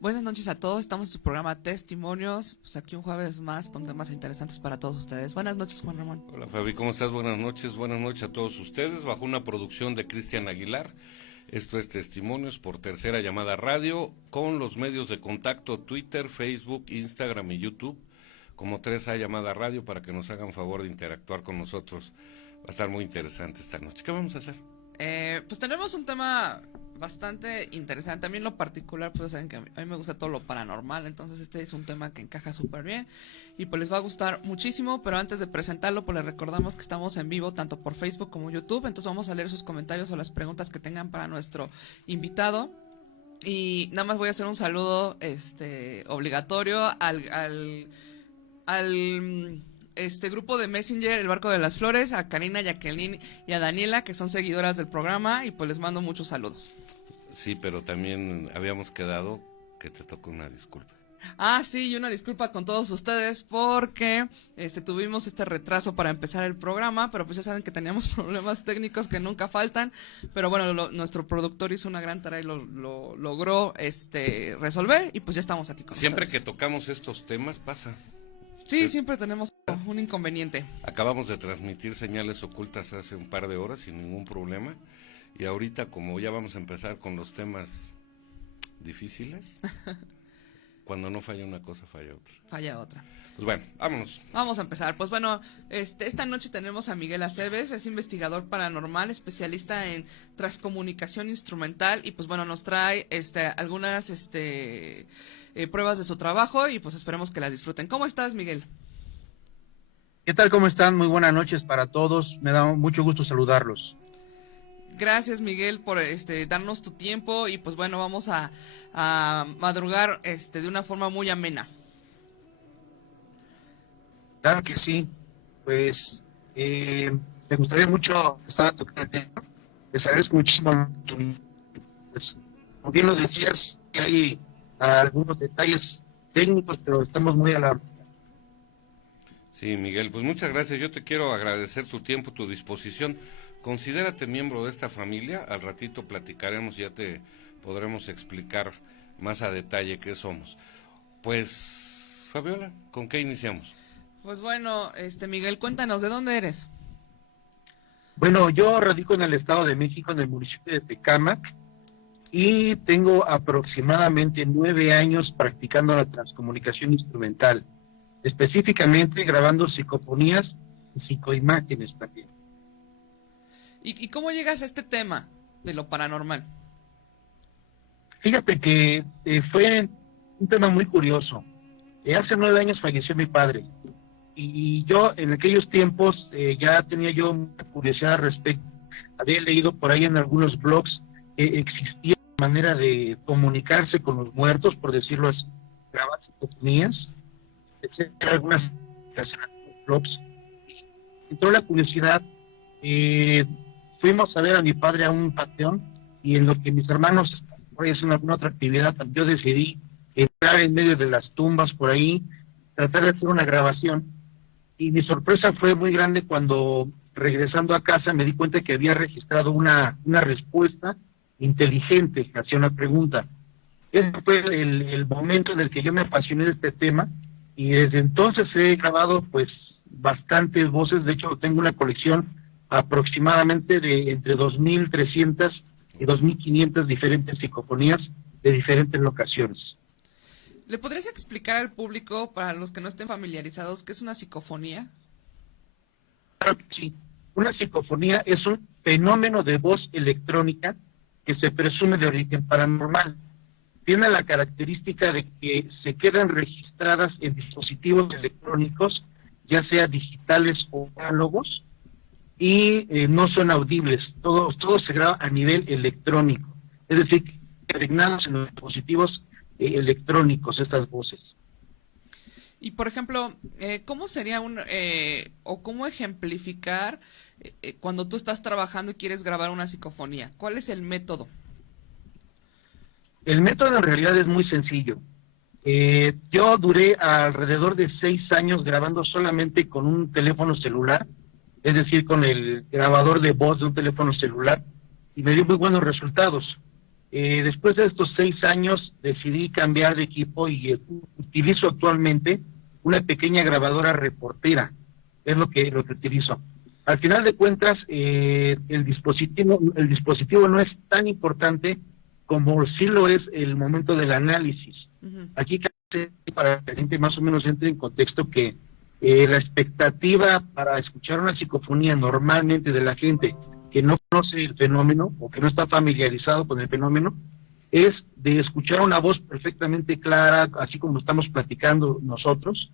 Buenas noches a todos, estamos en su programa Testimonios, pues aquí un jueves más con temas interesantes para todos ustedes. Buenas noches, Juan Ramón. Hola Fabi, ¿cómo estás? Buenas noches a todos ustedes, bajo una producción de Cristian Aguilar. Esto es Testimonios por Tercera Llamada Radio, con los medios de contacto Twitter, Facebook, Instagram y YouTube, como Tercera Llamada Radio, para que nos hagan favor de interactuar con nosotros. Va a estar muy interesante esta noche. ¿Qué vamos a hacer? Pues tenemos un tema bastante interesante. A mí en lo particular, pues saben que a mí me gusta todo lo paranormal, entonces este es un tema que encaja súper bien y pues les va a gustar muchísimo. Pero antes de presentarlo, pues les recordamos que estamos en vivo tanto por Facebook como YouTube, entonces vamos a leer sus comentarios o las preguntas que tengan para nuestro invitado. Y nada más voy a hacer un saludo obligatorio al grupo de Messenger, El Barco de las Flores, a Karina, Jacqueline y a Daniela, que son seguidoras del programa, y pues les mando muchos saludos. Sí, pero también habíamos quedado que te toca una disculpa. Ah, sí, y una disculpa con todos ustedes porque tuvimos este retraso para empezar el programa, pero pues ya saben que teníamos problemas técnicos que nunca faltan, pero bueno, nuestro productor hizo una gran tarea y lo logró resolver, y pues ya estamos aquí con Siempre ustedes. que tocamos estos temas pasa. Sí, siempre tenemos un inconveniente. Acabamos de transmitir señales ocultas hace un par de horas sin ningún problema, y ahorita, como ya vamos a empezar con los temas difíciles, cuando no falla una cosa, falla otra. Falla otra. Pues bueno, vámonos. Vamos a empezar. Pues bueno, esta noche tenemos a Miguel Aceves, es investigador paranormal, especialista en transcomunicación instrumental, y pues bueno, nos trae algunas pruebas de su trabajo, y pues esperemos que las disfruten. ¿Cómo estás, Miguel? ¿Qué tal? ¿Cómo están? Muy buenas noches para todos. Me da mucho gusto saludarlos. Gracias, Miguel, por darnos tu tiempo, y pues bueno, vamos a madrugar de una forma muy amena. Claro que sí. Pues me gustaría mucho estar tocando el tema. Les agradezco muchísimo. Pues, como bien lo decías, que hay algunos detalles técnicos, pero estamos muy a la... Sí, Miguel, pues muchas gracias. Yo te quiero agradecer tu tiempo, tu disposición. Considérate miembro de esta familia. Al ratito platicaremos, ya te podremos explicar más a detalle qué somos. Pues, Fabiola, ¿con qué iniciamos? Pues bueno, Miguel, cuéntanos, ¿de dónde eres? Bueno, yo radico en el Estado de México, en el municipio de Tecámac, y tengo aproximadamente 9 años practicando la transcomunicación instrumental, específicamente grabando psicofonías y psicoimágenes también. ¿Y cómo llegas a este tema de lo paranormal? Fíjate que fue un tema muy curioso. Hace 9 años falleció mi padre, y yo en aquellos tiempos ya tenía yo mucha curiosidad al respecto. Había leído por ahí en algunos blogs que existía una manera de comunicarse con los muertos, por decirlo así, grabar psicofonías, etcétera, algunas blogs. Entró la curiosidad. Fuimos a ver a mi padre a un panteón, y en lo que mis hermanos hacen alguna otra actividad, yo decidí entrar en medio de las tumbas por ahí, tratar de hacer una grabación, y mi sorpresa fue muy grande cuando, regresando a casa, me di cuenta que había registrado una respuesta inteligente hacia una pregunta. Ese fue el momento en el que yo me apasioné de este tema, y desde entonces he grabado pues bastantes voces. De hecho, tengo una colección aproximadamente de entre 2.300 y 2.500 diferentes psicofonías de diferentes locaciones. ¿Le podrías explicar al público, para los que no estén familiarizados, qué es una psicofonía? Claro que sí. Una psicofonía es un fenómeno de voz electrónica que se presume de origen paranormal. Tiene la característica de que se quedan registradas en dispositivos electrónicos, ya sea digitales o análogos, y no son audibles. Todo se graba a nivel electrónico. Es decir, impregnados en los dispositivos electrónicos estas voces. Y por ejemplo, ¿cómo sería o cómo ejemplificar cuando tú estás trabajando y quieres grabar una psicofonía? ¿Cuál es el método? El método en realidad es muy sencillo. Yo duré alrededor de 6 años grabando solamente con un teléfono celular, es decir, con el grabador de voz de un teléfono celular, y me dio muy buenos resultados. Después de estos 6 años decidí cambiar de equipo y utilizo actualmente una pequeña grabadora reportera, es lo que utilizo. Al final de cuentas, el dispositivo no es tan importante como sí lo es el momento del análisis. Aquí, para que la gente más o menos entre en contexto, que la expectativa para escuchar una psicofonía normalmente de la gente que no conoce el fenómeno o que no está familiarizado con el fenómeno, es de escuchar una voz perfectamente clara, así como estamos platicando nosotros,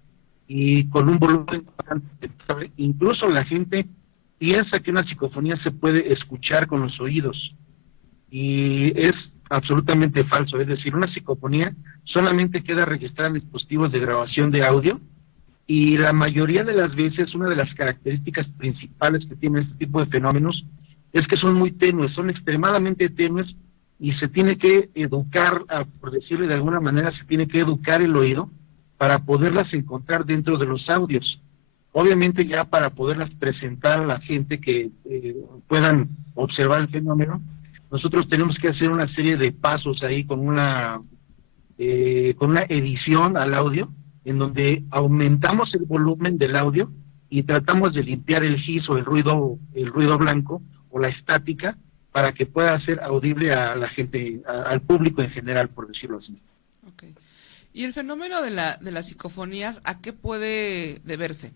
y con un volumen bastante estable. Incluso la gente piensa que una psicofonía se puede escuchar con los oídos, y es absolutamente falso. Es decir, una psicofonía solamente queda registrada en dispositivos de grabación de audio, y la mayoría de las veces una de las características principales que tiene este tipo de fenómenos es que son muy tenues, son extremadamente tenues, y se tiene que educar, por decirlo de alguna manera, se tiene que educar el oído para poderlas encontrar dentro de los audios. Obviamente, ya para poderlas presentar a la gente que puedan observar el fenómeno, nosotros tenemos que hacer una serie de pasos ahí con una edición al audio, en donde aumentamos el volumen del audio y tratamos de limpiar el hiss o el ruido blanco o la estática, para que pueda ser audible a la gente, al público en general, por decirlo así. Okay. ¿Y el fenómeno de las psicofonías, a qué puede deberse?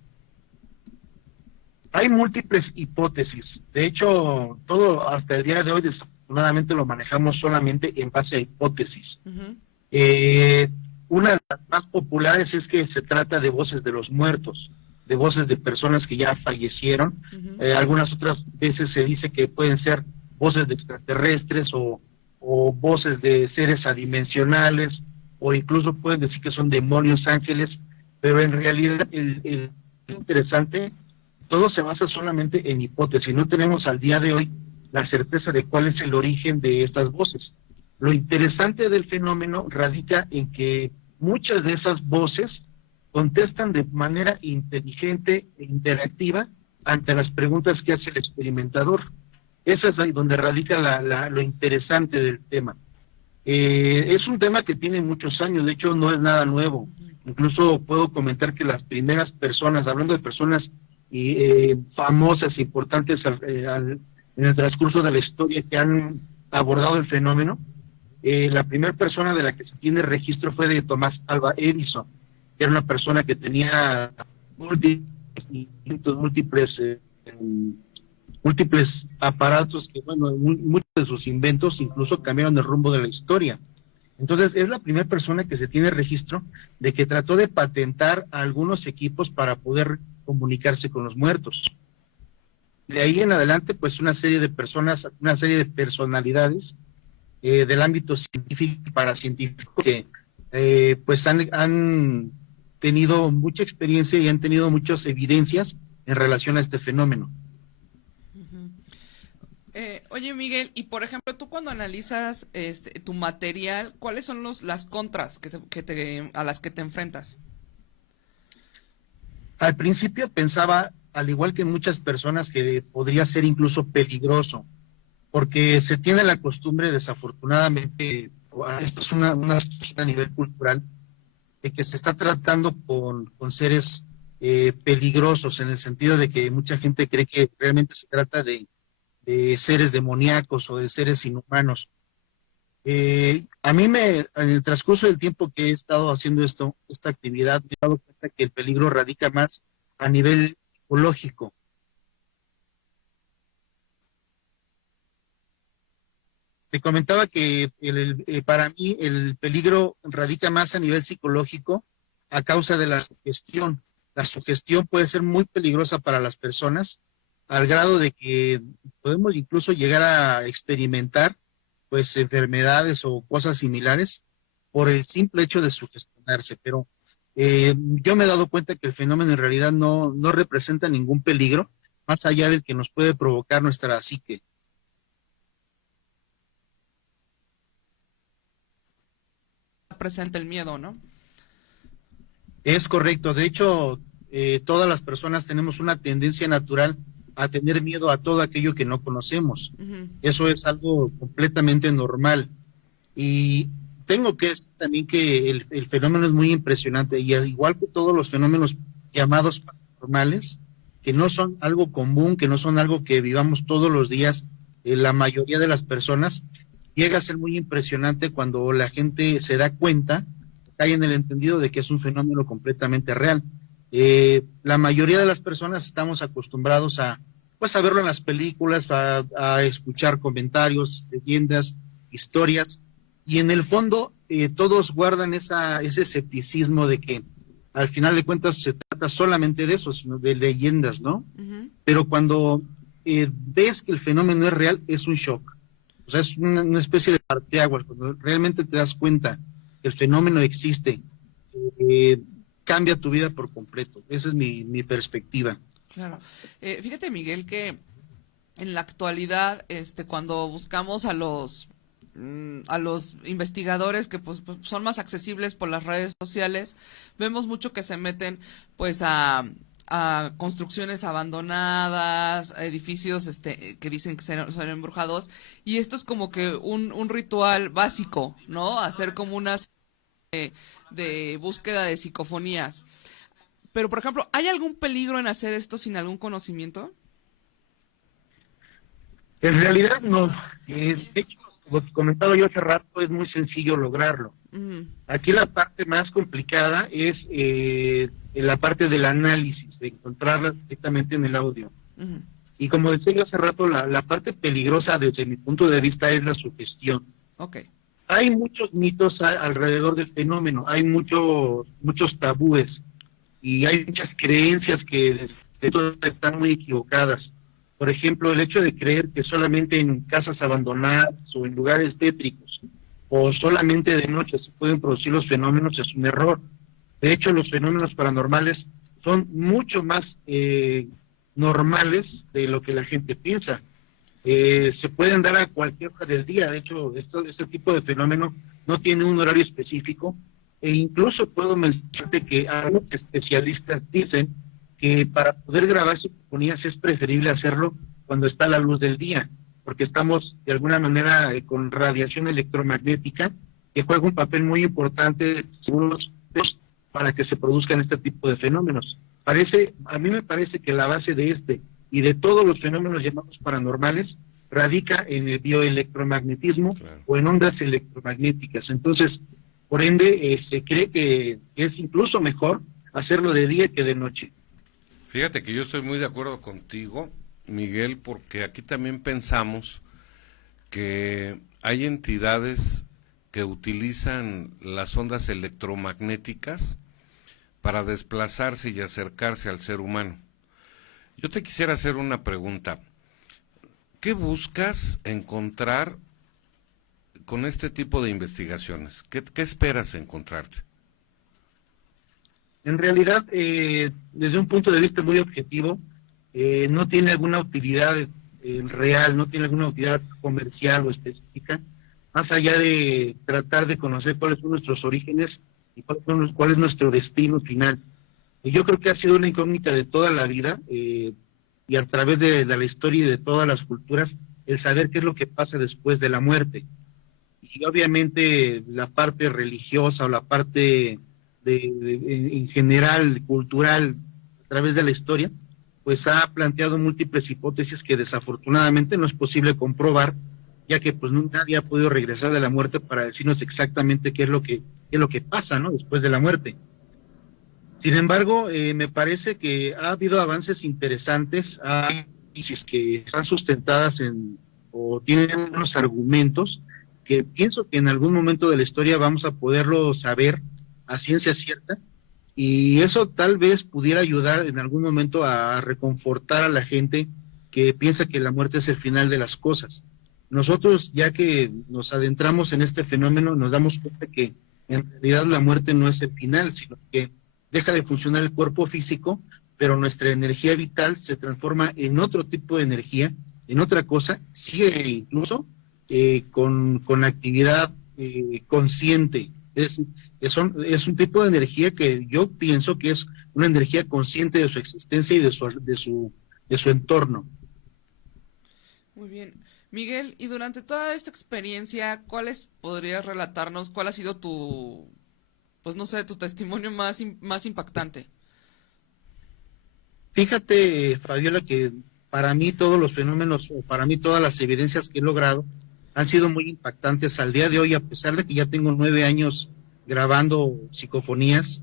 Hay múltiples hipótesis. De hecho, todo hasta el día de hoy desafortunadamente lo manejamos solamente en base a hipótesis. Una de las más populares es que se trata de voces de los muertos, de voces de personas que ya fallecieron. Algunas otras veces se dice que pueden ser voces de extraterrestres o voces de seres adimensionales, o incluso pueden decir que son demonios, ángeles, pero en realidad el interesante, todo se basa solamente en hipótesis. No tenemos al día de hoy la certeza de cuál es el origen de estas voces. Lo interesante del fenómeno radica en que muchas de esas voces contestan de manera inteligente e interactiva ante las preguntas que hace el experimentador. Esa es ahí donde radica lo interesante del tema. Es un tema que tiene muchos años, de hecho no es nada nuevo. Incluso puedo comentar que las primeras personas, hablando de personas famosas, importantes en el transcurso de la historia, que han abordado el fenómeno, la primera persona de la que se tiene registro fue de Tomás Alva Edison, que era una persona que tenía múltiples aparatos que, bueno, muchos de sus inventos incluso cambiaron el rumbo de la historia. Entonces, es la primera persona que se tiene registro de que trató de patentar algunos equipos para poder comunicarse con los muertos. De ahí en adelante, pues una serie de personas, una serie de personalidades del ámbito científico y paracientífico que pues han tenido mucha experiencia y han tenido muchas evidencias en relación a este fenómeno. Oye, Miguel, y por ejemplo, tú cuando analizas tu material, ¿cuáles son las contras a las que te enfrentas? Al principio pensaba, al igual que muchas personas, que podría ser incluso peligroso, porque se tiene la costumbre, desafortunadamente, esto es una a nivel cultural, de que se está tratando con seres peligrosos, en el sentido de que mucha gente cree que realmente se trata de seres demoníacos o de seres inhumanos. A mí en el transcurso del tiempo que he estado haciendo esta actividad, me he dado cuenta que el peligro radica más a nivel psicológico. Te comentaba que para mí el peligro radica más a nivel psicológico a causa de la sugestión. La sugestión puede ser muy peligrosa para las personas, al grado de que podemos incluso llegar a experimentar pues enfermedades o cosas similares por el simple hecho de sugestionarse. Pero yo me he dado cuenta que el fenómeno en realidad no representa ningún peligro, más allá del que nos puede provocar nuestra psique. Presenta el miedo, ¿no? Es correcto. De hecho, todas las personas tenemos una tendencia natural a tener miedo a todo aquello que no conocemos. Eso es algo completamente normal. Y tengo que decir también que el fenómeno es muy impresionante, y al igual que todos los fenómenos llamados paranormales, que no son algo común, que no son algo que vivamos todos los días, la mayoría de las personas, llega a ser muy impresionante cuando la gente se da cuenta, cae en el entendido de que es un fenómeno completamente real. La mayoría de las personas estamos acostumbrados pues, a verlo en las películas, a escuchar comentarios, leyendas, historias, y en el fondo todos guardan ese escepticismo de que al final de cuentas se trata solamente de eso, sino de leyendas, ¿no? Ujú. Pero cuando ves que el fenómeno es real, es un shock. O sea, es una especie de parteaguas. Cuando realmente te das cuenta que el fenómeno existe, eh, cambia tu vida por completo. Esa es mi perspectiva. Claro. Fíjate, Miguel, que en la actualidad, cuando buscamos a los investigadores que pues, son más accesibles por las redes sociales, vemos mucho que se meten pues a construcciones abandonadas, a edificios que dicen que son embrujados, y esto es como que un ritual básico, ¿no? Hacer como una de búsqueda de psicofonías. Pero, por ejemplo, ¿hay algún peligro en hacer esto sin algún conocimiento? En realidad no. De hecho, como te comentaba yo hace rato, es muy sencillo lograrlo. Ujú, Aquí la parte más complicada es la parte del análisis, de encontrarla directamente en el audio. ujú, Y como decía yo hace rato, la parte peligrosa desde mi punto de vista es la sugestión. ok. Hay muchos mitos alrededor del fenómeno, hay muchos tabúes y hay muchas creencias que están muy equivocadas. Por ejemplo, el hecho de creer que solamente en casas abandonadas o en lugares tétricos o solamente de noche se pueden producir los fenómenos es un error. De hecho, los fenómenos paranormales son mucho más normales de lo que la gente piensa. Se pueden dar a cualquier hora del día. De hecho, este tipo de fenómeno no tiene un horario específico, e incluso puedo mencionarte que algunos especialistas dicen que para poder grabar psicofonías es preferible hacerlo cuando está la luz del día, porque estamos de alguna manera con radiación electromagnética que juega un papel muy importante según los para que se produzcan este tipo de fenómenos. A mí me parece que la base de este y de todos los fenómenos llamados paranormales radica en el bioelectromagnetismo, Claro. o en ondas electromagnéticas. Entonces, por ende, se cree que es incluso mejor hacerlo de día que de noche. Fíjate que yo estoy muy de acuerdo contigo, Miguel, porque aquí también pensamos que hay entidades que utilizan las ondas electromagnéticas para desplazarse y acercarse al ser humano. Yo te quisiera hacer una pregunta. ¿Qué buscas encontrar con este tipo de investigaciones? ¿Qué esperas encontrarte? En realidad, desde un punto de vista muy objetivo, no tiene alguna utilidad real, no tiene alguna utilidad comercial o específica, más allá de tratar de conocer cuáles son nuestros orígenes y cuál es nuestro destino final. Y yo creo que ha sido una incógnita de toda la vida, y a través de la historia y de todas las culturas, el saber qué es lo que pasa después de la muerte. Y obviamente la parte religiosa o la parte en general cultural a través de la historia, pues ha planteado múltiples hipótesis que desafortunadamente no es posible comprobar, ya que pues nadie ha podido regresar de la muerte para decirnos exactamente qué es lo que pasa, ¿no?, después de la muerte. Sin embargo, me parece que ha habido avances interesantes, hay hipótesis que están sustentadas o tienen unos argumentos que pienso que en algún momento de la historia vamos a poderlo saber a ciencia cierta, y eso tal vez pudiera ayudar en algún momento a reconfortar a la gente que piensa que la muerte es el final de las cosas. Nosotros, ya que nos adentramos en este fenómeno, nos damos cuenta que en realidad la muerte no es el final, sino que deja de funcionar el cuerpo físico, pero nuestra energía vital se transforma en otro tipo de energía, en otra cosa, sigue incluso con actividad consciente. Es un tipo de energía que yo pienso que es una energía consciente de su existencia y de su entorno. Muy bien. Miguel, y durante toda esta experiencia, ¿cuáles podrías relatarnos? ¿Cuál ha sido tu, pues no sé, tu testimonio más impactante? Fíjate, Fabiola, que para mí todos los fenómenos, o para mí todas las evidencias que he logrado han sido muy impactantes al día de hoy, a pesar de que ya tengo 9 años grabando psicofonías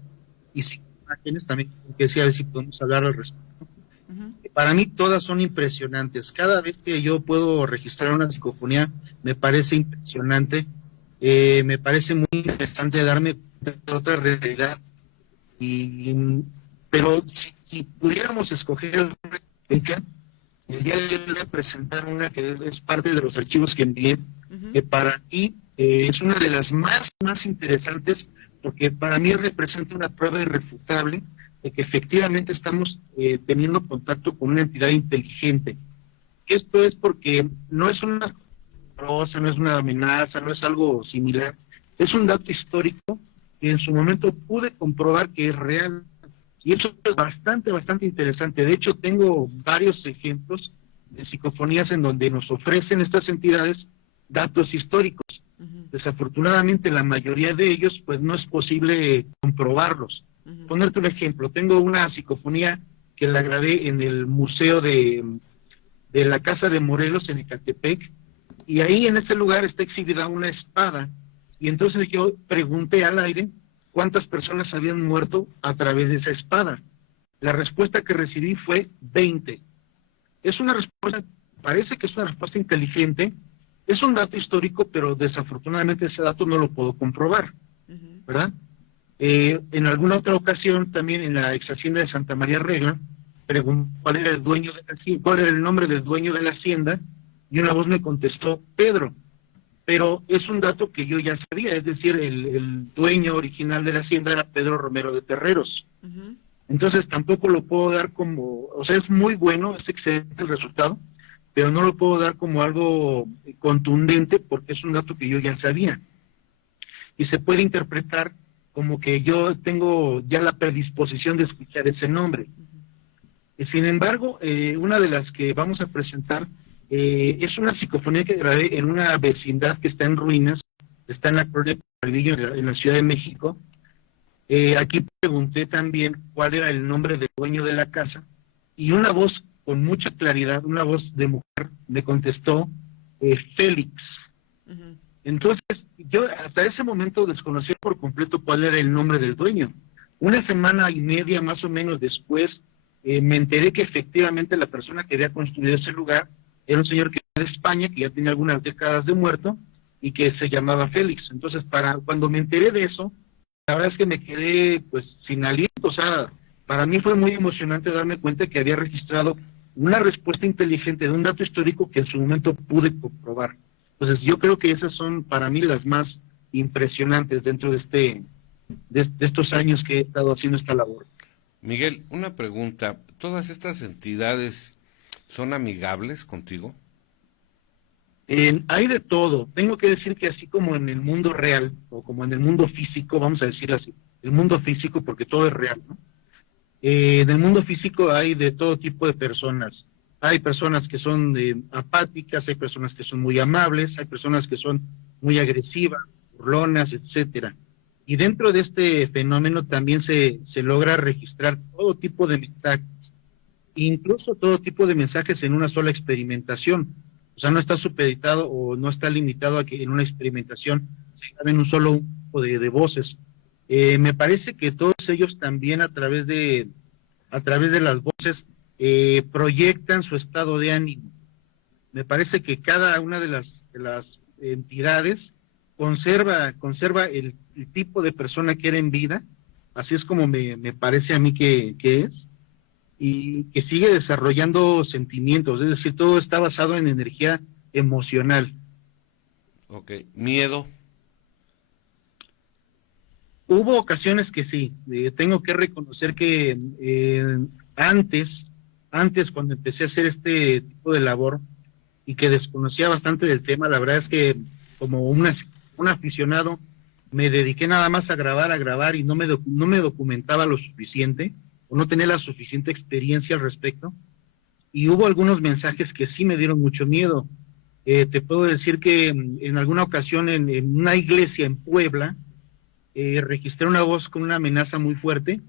y imágenes, también quisiera ver si podemos hablar al respecto. Ujú. Para mí todas son impresionantes. Cada vez que yo puedo registrar una psicofonía me parece impresionante, me parece muy interesante darme cuenta de otra realidad. Y, pero si pudiéramos escoger alguna técnica, el día de hoy voy a presentar una que es parte de los archivos que envié, que para mí es una de las más interesantes, porque para mí representa una prueba irrefutable de que efectivamente estamos teniendo contacto con una entidad inteligente. Esto es porque no es una cosa, no es una amenaza, no es algo similar, es un dato histórico que en su momento pude comprobar que es real. Y eso es bastante interesante. De hecho, tengo varios ejemplos de psicofonías en donde nos ofrecen estas entidades datos históricos. Desafortunadamente, la mayoría de ellos, pues no es posible comprobarlos. Ponerte un ejemplo, tengo una psicofonía que la grabé en el Museo de la Casa de Morelos en Ecatepec, y ahí en ese lugar está exhibida una espada. Y entonces yo pregunté al aire cuántas personas habían muerto a través de esa espada. La respuesta que recibí fue 20. Es una respuesta, parece que es una respuesta inteligente, es un dato histórico, pero desafortunadamente ese dato no lo puedo comprobar, ¿verdad? En alguna otra ocasión, también en la ex hacienda de Santa María Regla, pregunté cuál era el nombre del dueño de la hacienda, y una voz me contestó, Pedro. Pero es un dato que yo ya sabía, es decir, el dueño original de la hacienda era Pedro Romero de Terreros. Entonces tampoco lo puedo dar como, o sea, es muy bueno, es excelente el resultado, pero no lo puedo dar como algo contundente porque es un dato que yo ya sabía. Y se puede interpretar como que yo tengo ya la predisposición de escuchar ese nombre. Sin embargo, una de las que vamos a presentar es una psicofonía que grabé en una vecindad que está en ruinas, está en la colonia Palvillo, en la Ciudad de México. Aquí pregunté también cuál era el nombre del dueño de la casa, y una voz con mucha claridad, una voz de mujer, me contestó Félix. Entonces, yo hasta ese momento desconocí por completo cuál era el nombre del dueño. Una semana y media más o menos después, me enteré que efectivamente la persona que había construido ese lugar era un señor que era de España, que ya tenía algunas décadas de muerto, y que se llamaba Félix. Entonces, cuando me enteré de eso, la verdad es que me quedé pues sin aliento. O sea, para mí fue muy emocionante darme cuenta que había registrado una respuesta inteligente de un dato histórico que en su momento pude comprobar. Entonces, yo creo que esas son para mí las más impresionantes dentro de estos años que he estado haciendo esta labor. Miguel, una pregunta. ¿Todas estas entidades son amigables contigo? Hay de todo. Tengo que decir que así como en el mundo real, o como en el mundo físico, vamos a decir así, el mundo físico porque todo es real, ¿no? En el mundo físico hay de todo tipo de personas. Hay personas que son apáticas, hay personas que son muy amables, hay personas que son muy agresivas, burlonas, etcétera. Y dentro de este fenómeno también se logra registrar todo tipo de mensajes, incluso todo tipo de mensajes en una sola experimentación. O sea, no está supeditado o no está limitado a que en una experimentación se graben un solo tipo de voces. Me parece que todos ellos también a través de las voces proyectan su estado de ánimo. Me parece que cada una de las entidades conserva el tipo de persona que era en vida, así es como me parece a mí que es, y que sigue desarrollando sentimientos, es decir, todo está basado en energía emocional. Ok, ¿miedo? Hubo ocasiones que sí, tengo que reconocer que antes cuando empecé a hacer este tipo de labor y que desconocía bastante del tema, la verdad es que como un aficionado me dediqué nada más a grabar y no me documentaba lo suficiente, o no tenía la suficiente experiencia al respecto, y hubo algunos mensajes que sí me dieron mucho miedo. Te puedo decir que en alguna ocasión en una iglesia en Puebla, registré una voz con una amenaza muy fuerte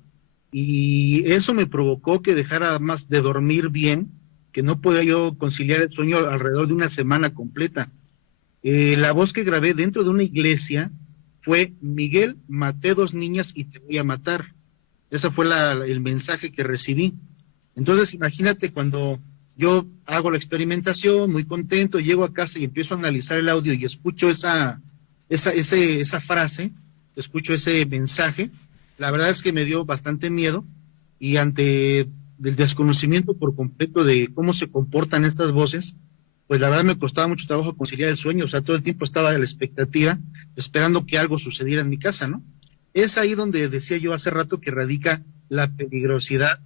y eso me provocó que dejara más de dormir bien, que no podía yo conciliar el sueño alrededor de una semana completa. La voz que grabé dentro de una iglesia fue: Miguel, maté 2 niñas y te voy a matar. Ese fue el mensaje que recibí. Entonces imagínate, cuando yo hago la experimentación, muy contento, llego a casa y empiezo a analizar el audio y escucho esa frase, escucho ese mensaje, la verdad es que me dio bastante miedo, y ante el desconocimiento por completo de cómo se comportan estas voces, pues la verdad me costaba mucho trabajo conciliar el sueño. O sea, todo el tiempo estaba a la expectativa, esperando que algo sucediera en mi casa, ¿no? Es ahí donde decía yo hace rato que radica la peligrosidad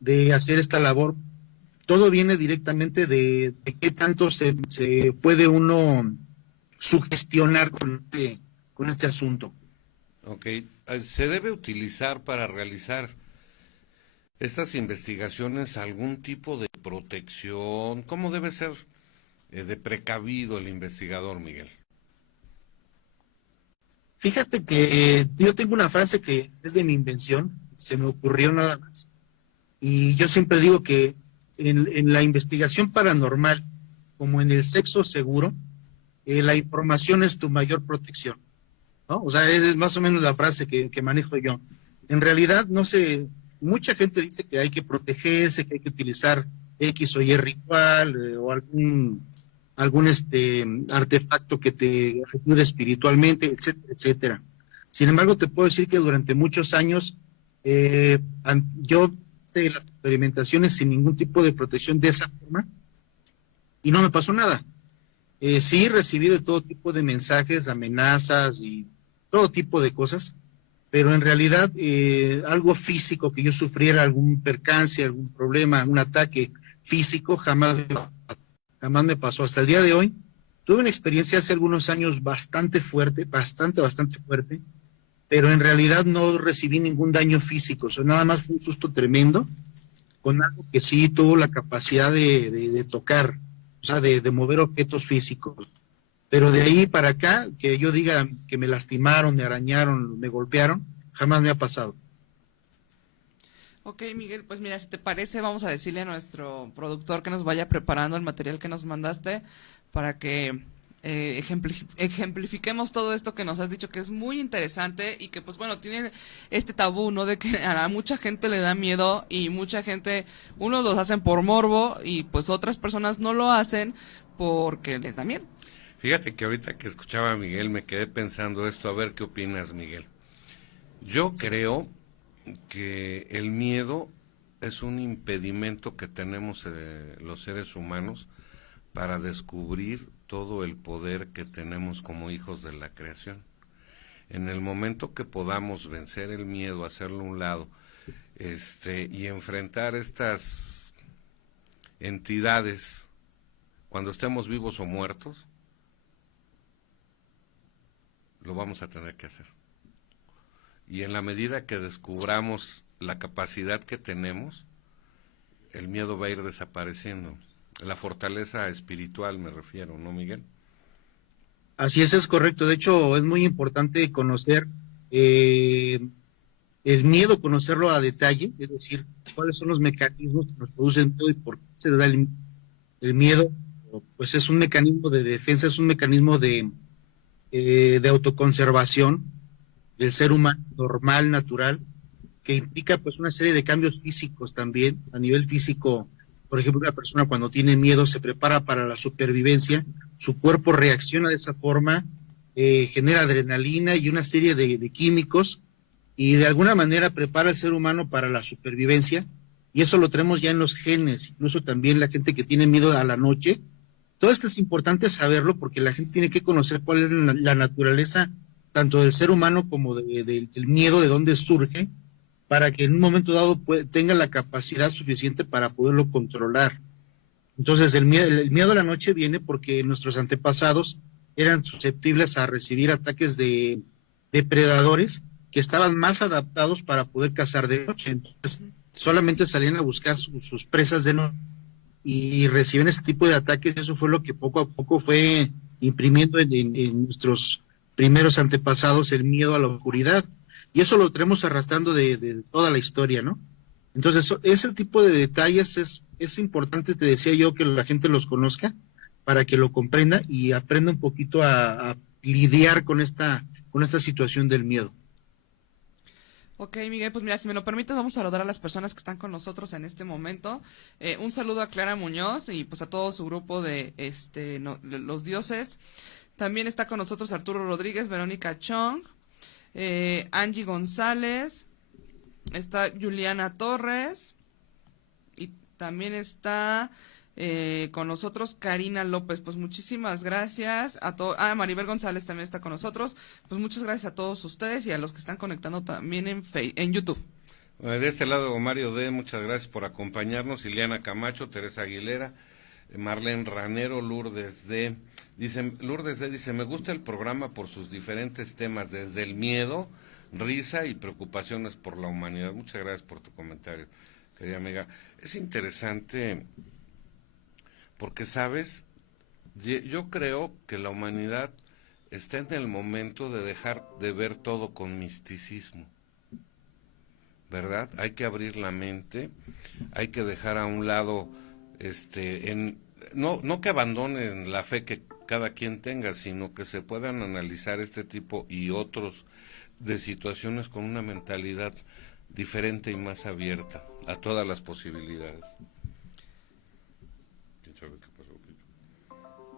de hacer esta labor. Todo viene directamente de qué tanto se puede uno sugestionar con este asunto. Ok, ¿se debe utilizar para realizar estas investigaciones algún tipo de protección? ¿Cómo debe ser de precavido el investigador, Miguel? Fíjate que yo tengo una frase que es de mi invención, se me ocurrió nada más. Y yo siempre digo que en la investigación paranormal, como en el sexo seguro, la información es tu mayor protección, ¿no? O sea, es más o menos la frase que manejo yo. En realidad, no sé, mucha gente dice que hay que protegerse, que hay que utilizar X o Y ritual, o algún artefacto que te ayude espiritualmente, etcétera, etcétera. Sin embargo, te puedo decir que durante muchos años yo hice las experimentaciones sin ningún tipo de protección de esa forma y no me pasó nada. Sí recibí de todo tipo de mensajes, amenazas y todo tipo de cosas, pero en realidad algo físico, que yo sufriera algún percance, algún problema, un ataque físico, jamás me pasó. Hasta el día de hoy tuve una experiencia hace algunos años bastante fuerte, bastante fuerte, pero en realidad no recibí ningún daño físico. O sea, nada más fue un susto tremendo con algo que sí tuvo la capacidad de tocar, o sea, de mover objetos físicos. Pero de ahí para acá, que yo diga que me lastimaron, me arañaron, me golpearon, jamás me ha pasado. Ok, Miguel, pues mira, si te parece, vamos a decirle a nuestro productor que nos vaya preparando el material que nos mandaste para que ejemplifiquemos todo esto que nos has dicho, que es muy interesante y que, pues bueno, tiene este tabú, ¿no? De que a mucha gente le da miedo y mucha gente, unos los hacen por morbo y pues otras personas no lo hacen porque les da miedo. Fíjate que ahorita que escuchaba a Miguel me quedé pensando esto, a ver qué opinas, Miguel. Yo creo que el miedo es un impedimento que tenemos los seres humanos para descubrir todo el poder que tenemos como hijos de la creación. En el momento que podamos vencer el miedo, hacerlo a un lado, y enfrentar estas entidades cuando estemos vivos o muertos, lo vamos a tener que hacer. Y en la medida que descubramos la capacidad que tenemos, el miedo va a ir desapareciendo. La fortaleza espiritual me refiero, ¿no, Miguel? Así es correcto. De hecho, es muy importante conocer el miedo, conocerlo a detalle, es decir, cuáles son los mecanismos que nos producen miedo y por qué se da el miedo. Pues es un mecanismo de defensa, es un mecanismo de autoconservación del ser humano normal, natural, que implica pues una serie de cambios físicos también. A nivel físico, por ejemplo, una persona cuando tiene miedo se prepara para la supervivencia, su cuerpo reacciona de esa forma, genera adrenalina y una serie de químicos, y de alguna manera prepara al ser humano para la supervivencia, y eso lo tenemos ya en los genes. Incluso también la gente que tiene miedo a la noche, todo esto es importante saberlo porque la gente tiene que conocer cuál es la naturaleza tanto del ser humano como del miedo, de dónde surge, para que en un momento dado tenga la capacidad suficiente para poderlo controlar. Entonces el miedo a la noche viene porque nuestros antepasados eran susceptibles a recibir ataques de depredadores que estaban más adaptados para poder cazar de noche. Entonces solamente salían a buscar sus presas de noche, y reciben ese tipo de ataques. Eso fue lo que poco a poco fue imprimiendo en nuestros primeros antepasados el miedo a la oscuridad, y eso lo tenemos arrastrando de toda la historia, ¿no? Entonces, ese tipo de detalles es importante, te decía yo, que la gente los conozca para que lo comprenda y aprenda un poquito a lidiar con esta situación del miedo. Ok, Miguel, pues mira, si me lo permites, vamos a saludar a las personas que están con nosotros en este momento. Un saludo a Clara Muñoz y pues a todo su grupo de los dioses. También está con nosotros Arturo Rodríguez, Verónica Chong, Angie González, está Juliana Torres y también está con nosotros Karina López. Pues muchísimas gracias a todos. Maribel González también está con nosotros. Pues muchas gracias a todos ustedes y a los que están conectando también en YouTube. De este lado, Mario D., muchas gracias por acompañarnos. Ileana Camacho, Teresa Aguilera, Marlene Ranero, Lourdes D. Dice, me gusta el programa por sus diferentes temas, desde el miedo, risa y preocupaciones por la humanidad. Muchas gracias por tu comentario, querida amiga. Es interesante porque, ¿sabes? Yo creo que la humanidad está en el momento de dejar de ver todo con misticismo, ¿verdad? Hay que abrir la mente, hay que dejar a un lado, no que abandonen la fe que cada quien tenga, sino que se puedan analizar este tipo y otros de situaciones con una mentalidad diferente y más abierta a todas las posibilidades.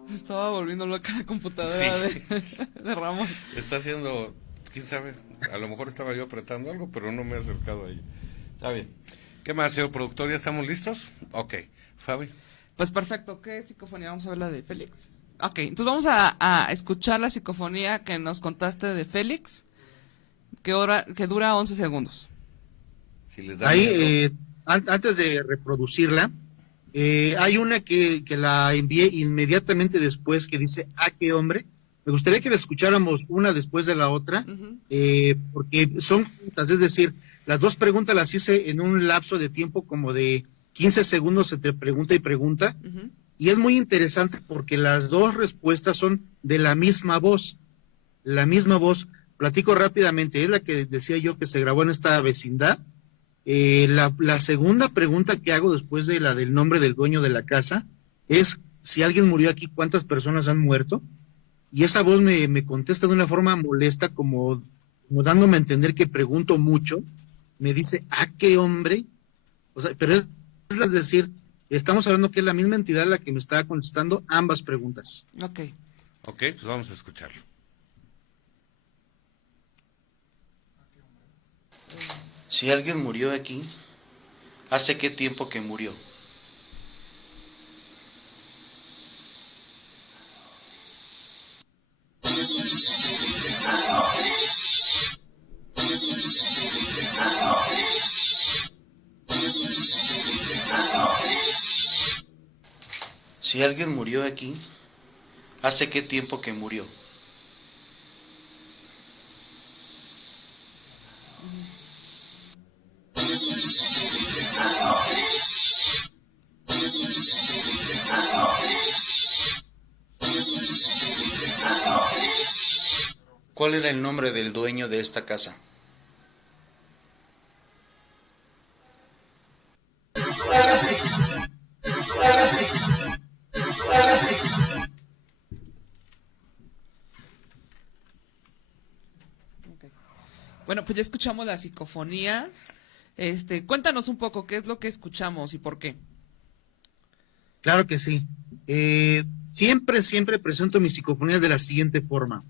Se estaba volviendo loca la computadora Sí. de Ramón. Está haciendo, quién sabe, a lo mejor estaba yo apretando algo, pero no me he acercado a ella. Está bien. ¿Qué más, señor productor? ¿Ya estamos listos? Ok. Fabi. Pues perfecto. ¿Qué psicofonía? Vamos a ver la de Félix. Ok, entonces vamos a escuchar la psicofonía que nos contaste de Félix, que dura 11 segundos. Si les da Ahí, antes de reproducirla, hay una que la envié inmediatamente después, que dice, ¡ah, qué hombre! Me gustaría que la escucháramos una después de la otra, porque son juntas, es decir, las dos preguntas las hice en un lapso de tiempo como de 15 segundos entre pregunta y pregunta, y es muy interesante porque las dos respuestas son de la misma voz. Platico rápidamente, es la que decía yo que se grabó en esta vecindad. La segunda pregunta que hago después de la del nombre del dueño de la casa es, si alguien murió aquí, ¿cuántas personas han muerto? Y esa voz me contesta de una forma molesta, como dándome a entender que pregunto mucho. Me dice, ¡ah, qué hombre! O sea, pero es decir, estamos hablando que es la misma entidad la que me está contestando ambas preguntas. Ok, pues vamos a escucharlo. Si alguien murió aquí, ¿hace qué tiempo que murió? Si alguien murió aquí, ¿hace qué tiempo que murió? ¿Cuál era el nombre del dueño de esta casa? bueno, pues ya escuchamos las psicofonías. Cuéntanos un poco qué es lo que escuchamos y por qué. Claro que sí. Siempre presento mis psicofonías de la siguiente forma.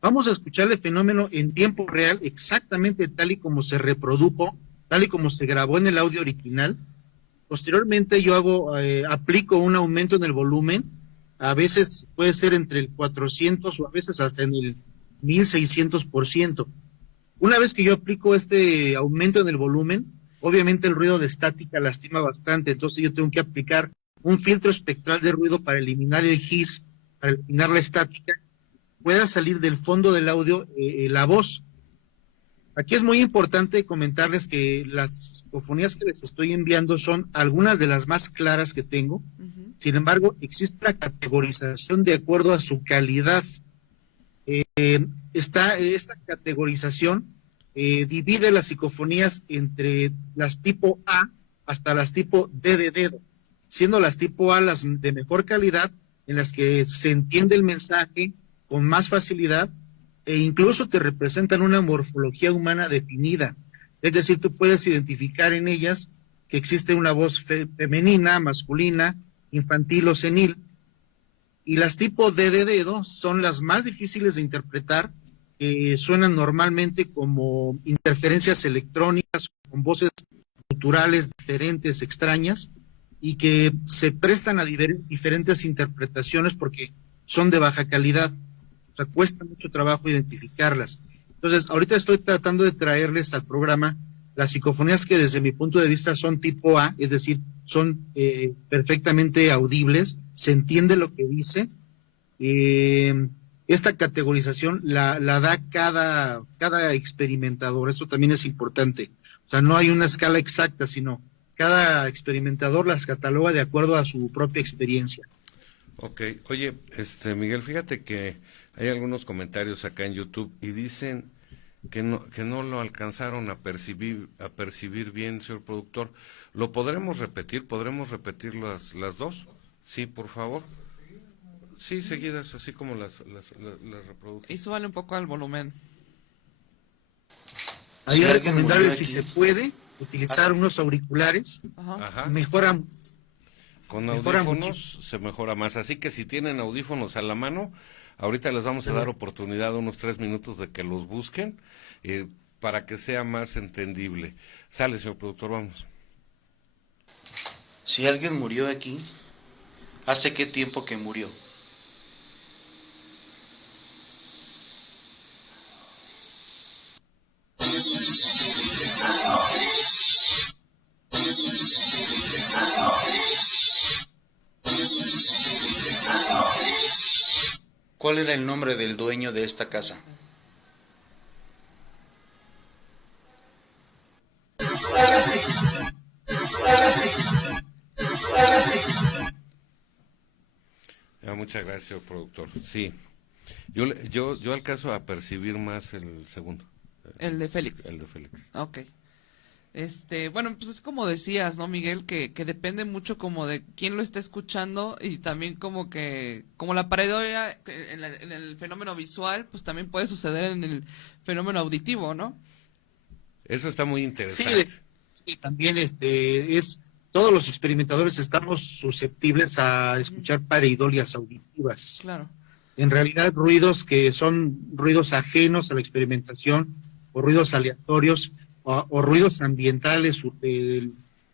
Vamos a escuchar el fenómeno en tiempo real, exactamente tal y como se reprodujo, tal y como se grabó en el audio original. Posteriormente yo aplico un aumento en el volumen, a veces puede ser entre el 400 o a veces hasta en el 1600%. Una vez que yo aplico este aumento en el volumen, obviamente el ruido de estática lastima bastante, entonces yo tengo que aplicar un filtro espectral de ruido para eliminar el hiss, para eliminar la estática, pueda salir del fondo del audio la voz. Aquí es muy importante comentarles que las psicofonías que les estoy enviando son algunas de las más claras que tengo. Sin embargo, existe una categorización de acuerdo a su calidad. Esta categorización divide las psicofonías entre las tipo A hasta las tipo D de dedo, siendo las tipo A las de mejor calidad, en las que se entiende el mensaje con más facilidad e incluso te representan una morfología humana definida. Es decir, tú puedes identificar en ellas que existe una voz femenina, masculina, infantil o senil. Y las tipo D de dedo son las más difíciles de interpretar, suenan normalmente como interferencias electrónicas, con voces culturales diferentes, extrañas, y que se prestan a diferentes interpretaciones porque son de baja calidad. O sea, cuesta mucho trabajo identificarlas. Entonces, ahorita estoy tratando de traerles al programa las psicofonías que desde mi punto de vista son tipo A, es decir, son perfectamente audibles, se entiende lo que dice. Esta categorización la da cada experimentador, eso también es importante. O sea, no hay una escala exacta, sino cada experimentador las cataloga de acuerdo a su propia experiencia. Ok, oye, Miguel, fíjate que hay algunos comentarios acá en YouTube y dicen que no lo alcanzaron a percibir bien, señor productor. ¿Lo podremos repetir? ¿Podremos repetir las dos? Sí, por favor. Sí, seguidas, así como las reproduzco. Y súbale un poco al volumen. Ahí es recomendable, si se puede, utilizar unos auriculares. Ajá. Mejora. Con audífonos se mejora más. Así que si tienen audífonos a la mano, ahorita les vamos a dar oportunidad de unos 3 minutos de que los busquen para que sea más entendible. Sale, señor productor, vamos. Si alguien murió aquí, ¿hace qué tiempo que murió? ¿Cuál era el nombre del dueño de esta casa? Muchas gracias, señor productor. Sí, yo alcanzo a percibir más el segundo. El de Félix. El de Félix. Ok. Bueno, pues es como decías, ¿no, Miguel? Que depende mucho como de quién lo está escuchando y también como la pareidolia en el fenómeno visual, pues también puede suceder en el fenómeno auditivo, ¿no? Eso está muy interesante. Sí, y también todos los experimentadores estamos susceptibles a escuchar pareidolias auditivas. Claro. En realidad, ruidos que son ruidos ajenos a la experimentación o ruidos aleatorios o ruidos ambientales,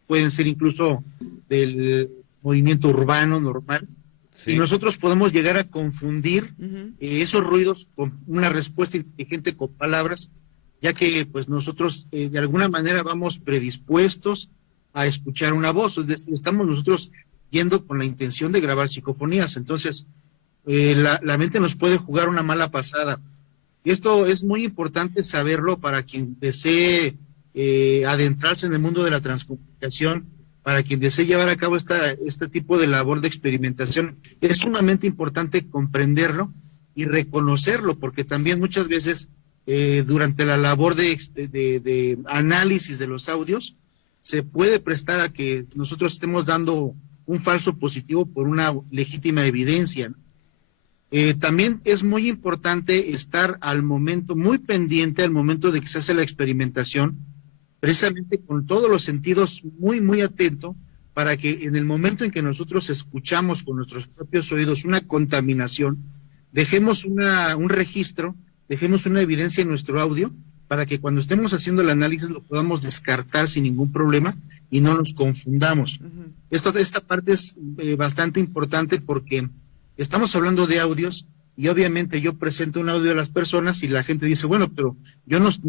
pueden ser incluso del movimiento urbano normal. Sí. Y nosotros podemos llegar a confundir esos ruidos con una respuesta inteligente con palabras, ya que pues nosotros de alguna manera vamos predispuestos a escuchar una voz, es decir, estamos nosotros yendo con la intención de grabar psicofonías, entonces la mente nos puede jugar una mala pasada. Y esto es muy importante saberlo para quien desee adentrarse en el mundo de la transcomunicación, para quien desee llevar a cabo este tipo de labor de experimentación. Es sumamente importante comprenderlo y reconocerlo, porque también muchas veces durante la labor de análisis de los audios se puede prestar a que nosotros estemos dando un falso positivo por una legítima evidencia, ¿no? También es muy importante estar muy pendiente al momento de que se hace la experimentación, precisamente con todos los sentidos muy, muy atento, para que en el momento en que nosotros escuchamos con nuestros propios oídos una contaminación, dejemos un registro, dejemos una evidencia en nuestro audio, para que cuando estemos haciendo el análisis lo podamos descartar sin ningún problema y no nos confundamos. Esta parte es bastante importante porque estamos hablando de audios y obviamente yo presento un audio a las personas y la gente dice, bueno, pero yo no sé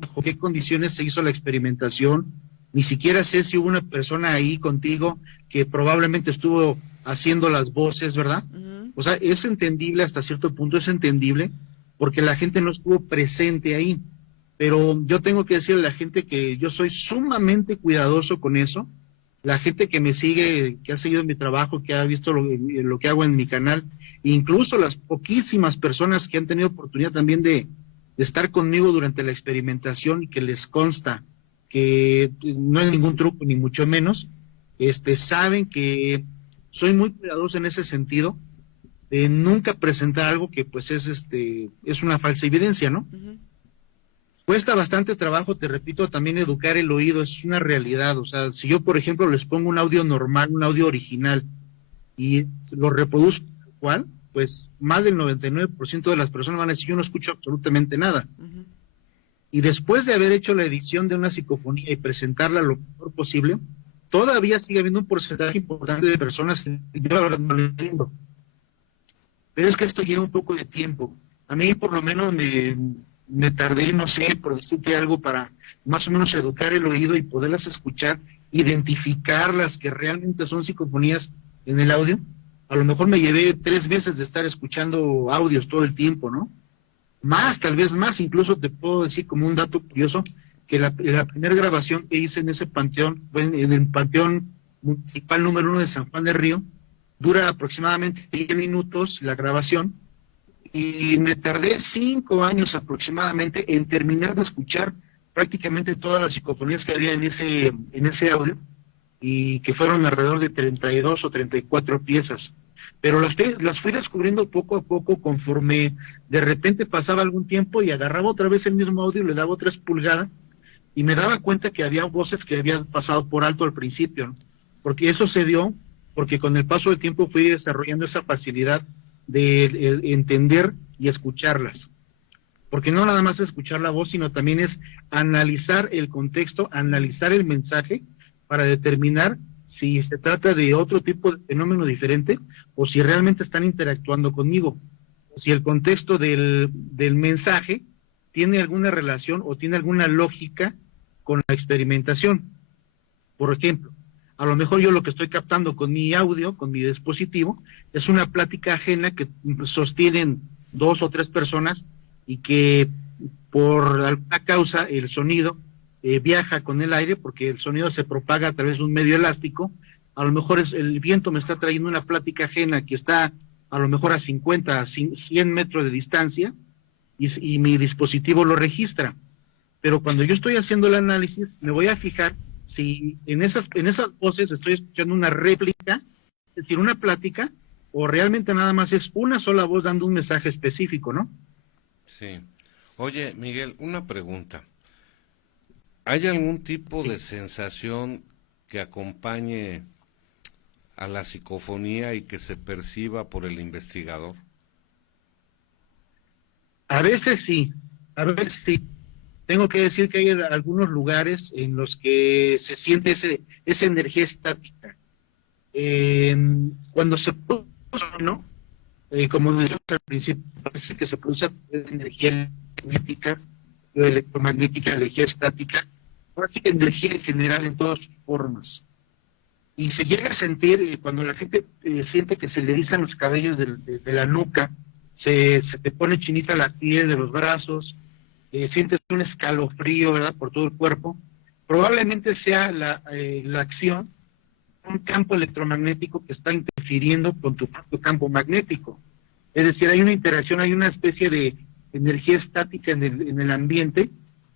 bajo qué condiciones se hizo la experimentación, ni siquiera sé si hubo una persona ahí contigo que probablemente estuvo haciendo las voces, ¿verdad? O sea, es entendible, hasta cierto punto es entendible, porque la gente no estuvo presente ahí. Pero yo tengo que decirle a la gente que yo soy sumamente cuidadoso con eso, La gente que me sigue, que ha seguido mi trabajo, que ha visto lo que hago en mi canal, incluso las poquísimas personas que han tenido oportunidad también de estar conmigo durante la experimentación y que les consta que no hay ningún truco ni mucho menos, saben que soy muy cuidadoso en ese sentido de nunca presentar algo que pues es una falsa evidencia, ¿no? Ujú. Cuesta bastante trabajo, te repito, también educar el oído, es una realidad. O sea, si yo, por ejemplo, les pongo un audio normal, un audio original, y lo reproduzco igual, pues más del 99% de las personas van a decir, yo no escucho absolutamente nada. Ujú. Y después de haber hecho la edición de una psicofonía y presentarla lo mejor posible, todavía sigue habiendo un porcentaje importante de personas que yo la verdad no lo entiendo. Pero es que esto lleva un poco de tiempo. A mí por lo menos me tardé, no sé, por decirte algo, para más o menos educar el oído y poderlas escuchar, identificar las que realmente son psicofonías en el audio. A lo mejor me llevé 3 meses de estar escuchando audios todo el tiempo, ¿no? Más, tal vez más, incluso te puedo decir como un dato curioso, que la primera grabación que hice en ese panteón, fue en el panteón municipal número 1 de San Juan del Río, dura aproximadamente 10 minutos la grabación, y me tardé 5 años aproximadamente en terminar de escuchar prácticamente todas las psicofonías que había en ese audio, y que fueron alrededor de 32 o 34 piezas. Pero las fui descubriendo poco a poco conforme de repente pasaba algún tiempo y agarraba otra vez el mismo audio y le daba otra expulgada y me daba cuenta que había voces que habían pasado por alto al principio, ¿no? Porque eso se dio porque con el paso del tiempo fui desarrollando esa facilidad de entender y escucharlas. Porque no nada más escuchar la voz, sino también es analizar el contexto, analizar el mensaje para determinar si se trata de otro tipo de fenómeno diferente o si realmente están interactuando conmigo, o si el contexto del mensaje tiene alguna relación o tiene alguna lógica con la experimentación. Por ejemplo, a lo mejor yo lo que estoy captando con mi audio, con mi dispositivo, es una plática ajena que sostienen 2 o 3 personas y que por alguna causa el sonido viaja con el aire porque el sonido se propaga a través de un medio elástico. A lo mejor el viento me está trayendo una plática ajena que está a lo mejor a 50, a 100 metros de distancia y mi dispositivo lo registra. Pero cuando yo estoy haciendo el análisis, me voy a fijar si en esas voces estoy escuchando una réplica, es decir, una plática, o realmente nada más es una sola voz dando un mensaje específico, ¿no? Sí. Oye, Miguel, una pregunta. ¿Hay algún tipo de sensación que acompañe a la psicofonía y que se perciba por el investigador? A veces sí, a veces sí. Tengo que decir que hay algunos lugares en los que se siente esa energía estática. Cuando se produce, ¿no? Como decíamos al principio, parece que se produce energía magnética, electromagnética, energía estática, ahora sí que energía en general en todas sus formas. Y se llega a sentir, cuando la gente siente que se le erizan los cabellos de la nuca, se te pone chinita la piel de los brazos, sientes un escalofrío, ¿verdad?, por todo el cuerpo. Probablemente sea la acción de un campo electromagnético que está interfiriendo con tu propio campo magnético. Es decir, hay una interacción, hay una especie de energía estática en el ambiente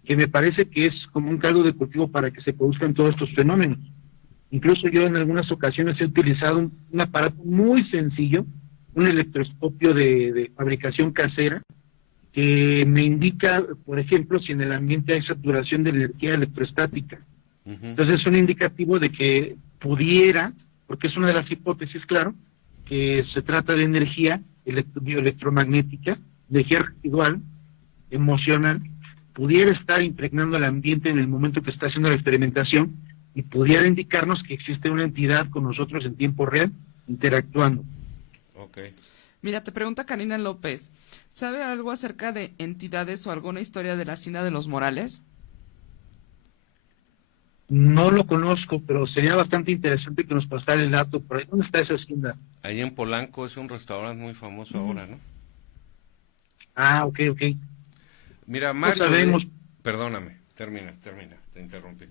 que me parece que es como un caldo de cultivo para que se produzcan todos estos fenómenos. Incluso yo en algunas ocasiones he utilizado un aparato muy sencillo, un electroscopio de fabricación casera, que me indica, por ejemplo, si en el ambiente hay saturación de energía electrostática. Uh-huh. Entonces es un indicativo de que pudiera, porque es una de las hipótesis, claro, que se trata de energía bioelectromagnética, energía residual, emocional, pudiera estar impregnando el ambiente en el momento que está haciendo la experimentación y pudiera indicarnos que existe una entidad con nosotros en tiempo real interactuando. Okay. Mira, te pregunta Karina López, ¿sabe algo acerca de entidades o alguna historia de la Hacienda de los Morales? No lo conozco, pero sería bastante interesante que nos pasara el dato. ¿Por ahí dónde está esa hacienda? Ahí en Polanco es un restaurante muy famoso ahora, ¿no? Ah, ok. Mira, No Mario... sabemos. Perdóname, termina, te interrumpí.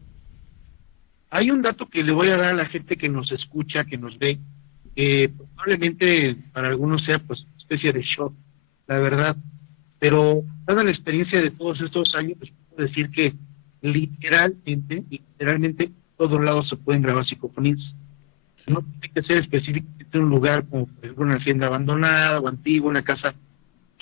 Hay un dato que le voy a dar a la gente que nos escucha, que nos ve, que probablemente para algunos sea pues una especie de shock, la verdad, pero dada la experiencia de todos estos años, les puedo decir que literalmente, en todos lados se pueden grabar psicofonías. No tiene que ser específicamente un lugar como por ejemplo una hacienda abandonada o antigua, una casa.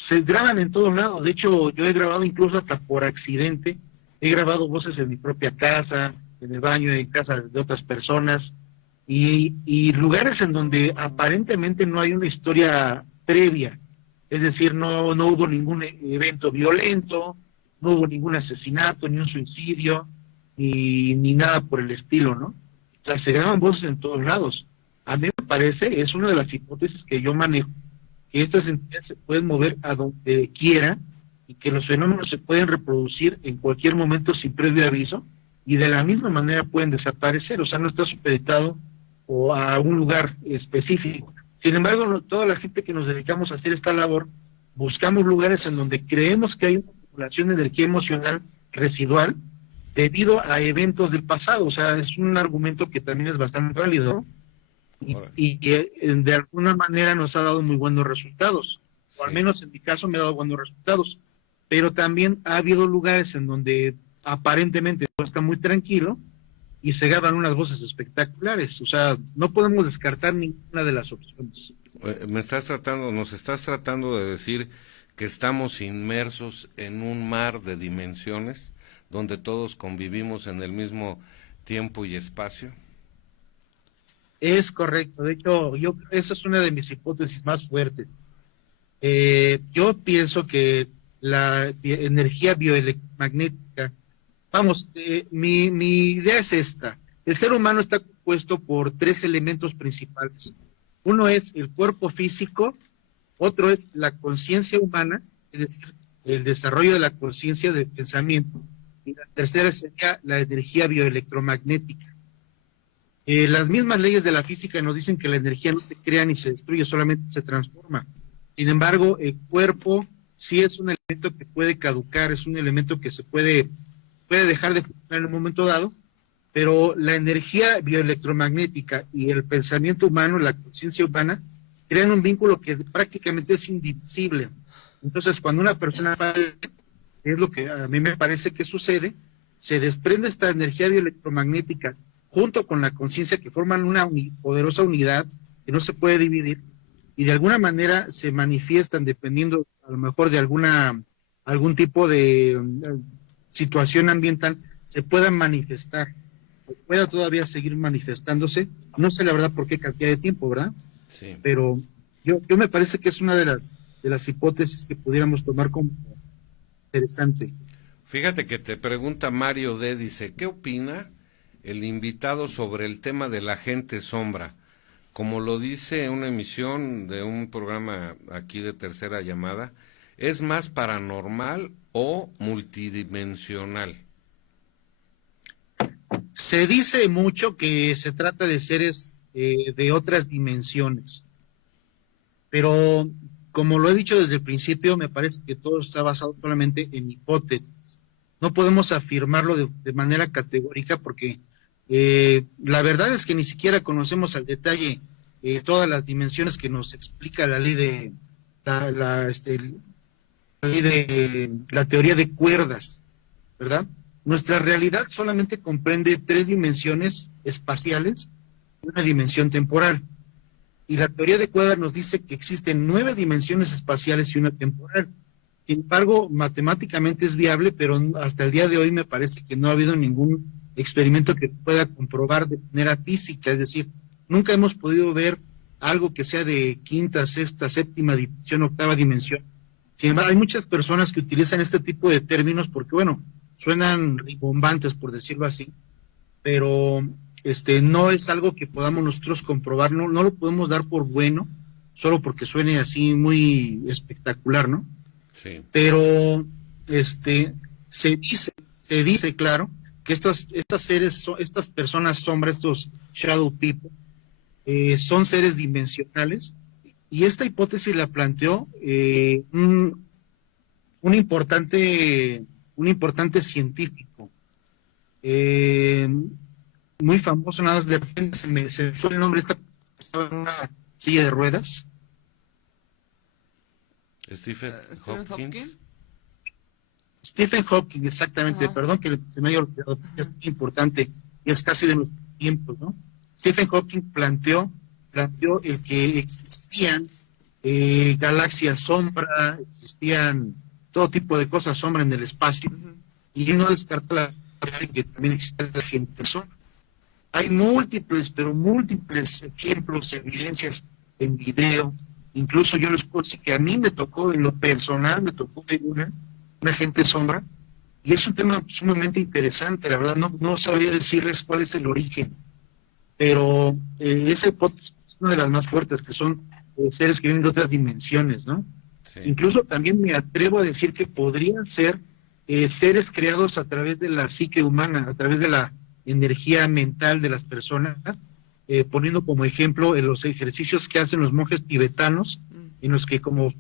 Se graban en todos lados. De hecho, yo he grabado incluso hasta por accidente. He grabado voces en mi propia casa, en el baño, en casa de otras personas, y lugares en donde aparentemente no hay una historia previa. Es decir, no hubo ningún evento violento, no hubo ningún asesinato, ni un suicidio, ni nada por el estilo, ¿no? O sea, se graban voces en todos lados. A mí me parece, es una de las hipótesis que yo manejo, que estas entidades se pueden mover a donde quiera y que los fenómenos se pueden reproducir en cualquier momento sin previo aviso y de la misma manera pueden desaparecer, o sea, no está supeditado o a un lugar específico. Sin embargo, toda la gente que nos dedicamos a hacer esta labor, buscamos lugares en donde creemos que hay una acumulación de energía emocional residual debido a eventos del pasado, o sea, es un argumento que también es bastante válido, ¿no? Y que de alguna manera nos ha dado muy buenos resultados, o al menos en mi caso me ha dado buenos resultados, pero también ha habido lugares en donde aparentemente todo está muy tranquilo y se graban unas voces espectaculares, o sea, no podemos descartar ninguna de las opciones. Nos estás tratando de decir que estamos inmersos en un mar de dimensiones donde todos convivimos en el mismo tiempo y espacio. Es correcto, de hecho, esa es una de mis hipótesis más fuertes. Yo pienso que la energía bioelectromagnética, mi idea es esta: el ser humano está compuesto por 3 elementos principales. Uno es el cuerpo físico, otro es la conciencia humana, es decir, el desarrollo de la conciencia del pensamiento, y la tercera sería la energía bioelectromagnética. Las mismas leyes de la física nos dicen que la energía no se crea ni se destruye, solamente se transforma. Sin embargo, el cuerpo sí es un elemento que puede caducar, es un elemento que se puede dejar de funcionar en un momento dado, pero la energía bioelectromagnética y el pensamiento humano, la conciencia humana, crean un vínculo que prácticamente es indivisible. Entonces, cuando una persona fallece, es lo que a mí me parece que sucede, se desprende esta energía bioelectromagnética junto con la conciencia, que forman una poderosa unidad que no se puede dividir, y de alguna manera se manifiestan dependiendo a lo mejor de algún tipo de situación ambiental, se puedan manifestar, o pueda todavía seguir manifestándose, no sé la verdad por qué cantidad de tiempo, ¿verdad? Sí. Pero yo me parece que es una de las hipótesis que pudiéramos tomar como interesante. Fíjate que te pregunta Mario D, dice, ¿qué opina el invitado sobre el tema de la agente sombra? Como lo dice una emisión de un programa aquí de Tercera Llamada, ¿es más paranormal o multidimensional? Se dice mucho que se trata de seres de otras dimensiones, pero como lo he dicho desde el principio, me parece que todo está basado solamente en hipótesis. No podemos afirmarlo de manera categórica porque la verdad es que ni siquiera conocemos al detalle todas las dimensiones que nos explica la ley de la teoría de cuerdas, ¿verdad? Nuestra realidad solamente comprende 3 dimensiones espaciales y una dimensión temporal. Y la teoría de cuerdas nos dice que existen 9 dimensiones espaciales y una temporal. Sin embargo, matemáticamente es viable, pero hasta el día de hoy me parece que no ha habido ningún experimento que pueda comprobar de manera física. Es decir, nunca hemos podido ver algo que sea de 5ª, 6ª, 7ª dimensión, 8ª dimensión. Sin embargo, hay muchas personas que utilizan este tipo de términos porque, bueno, suenan rimbombantes, por decirlo así, pero no es algo que podamos nosotros comprobar, no lo podemos dar por bueno, solo porque suene así muy espectacular, ¿no? Sí. Pero se dice, claro, que estas personas sombra, estos shadow people, son seres dimensionales, y esta hipótesis la planteó un importante científico. muy famoso, nada más de repente se me fue el nombre, estaba en una silla de ruedas. Stephen Stephen Hopkins. Hopkins. Stephen Hawking, exactamente, Ajá. perdón que se me haya olvidado, porque es muy importante, y es casi de nuestros tiempos, ¿no? Stephen Hawking planteó el que existían galaxias sombra, existían todo tipo de cosas sombra en el espacio, Ujú. y él no descarta la posibilidad de que también existe la gente sombra. Hay múltiples, pero múltiples ejemplos, evidencias en video, incluso yo les puedo decir que a mí me tocó, en lo personal, me tocó ver una gente sombra, y es un tema sumamente interesante, la verdad, no sabría decirles cuál es el origen, pero esa hipótesis es una de las más fuertes, que son seres que vienen de otras dimensiones, ¿no? Sí. Incluso también me atrevo a decir que podrían ser seres creados a través de la psique humana, a través de la energía mental de las personas, poniendo como ejemplo los ejercicios que hacen los monjes tibetanos, en los que como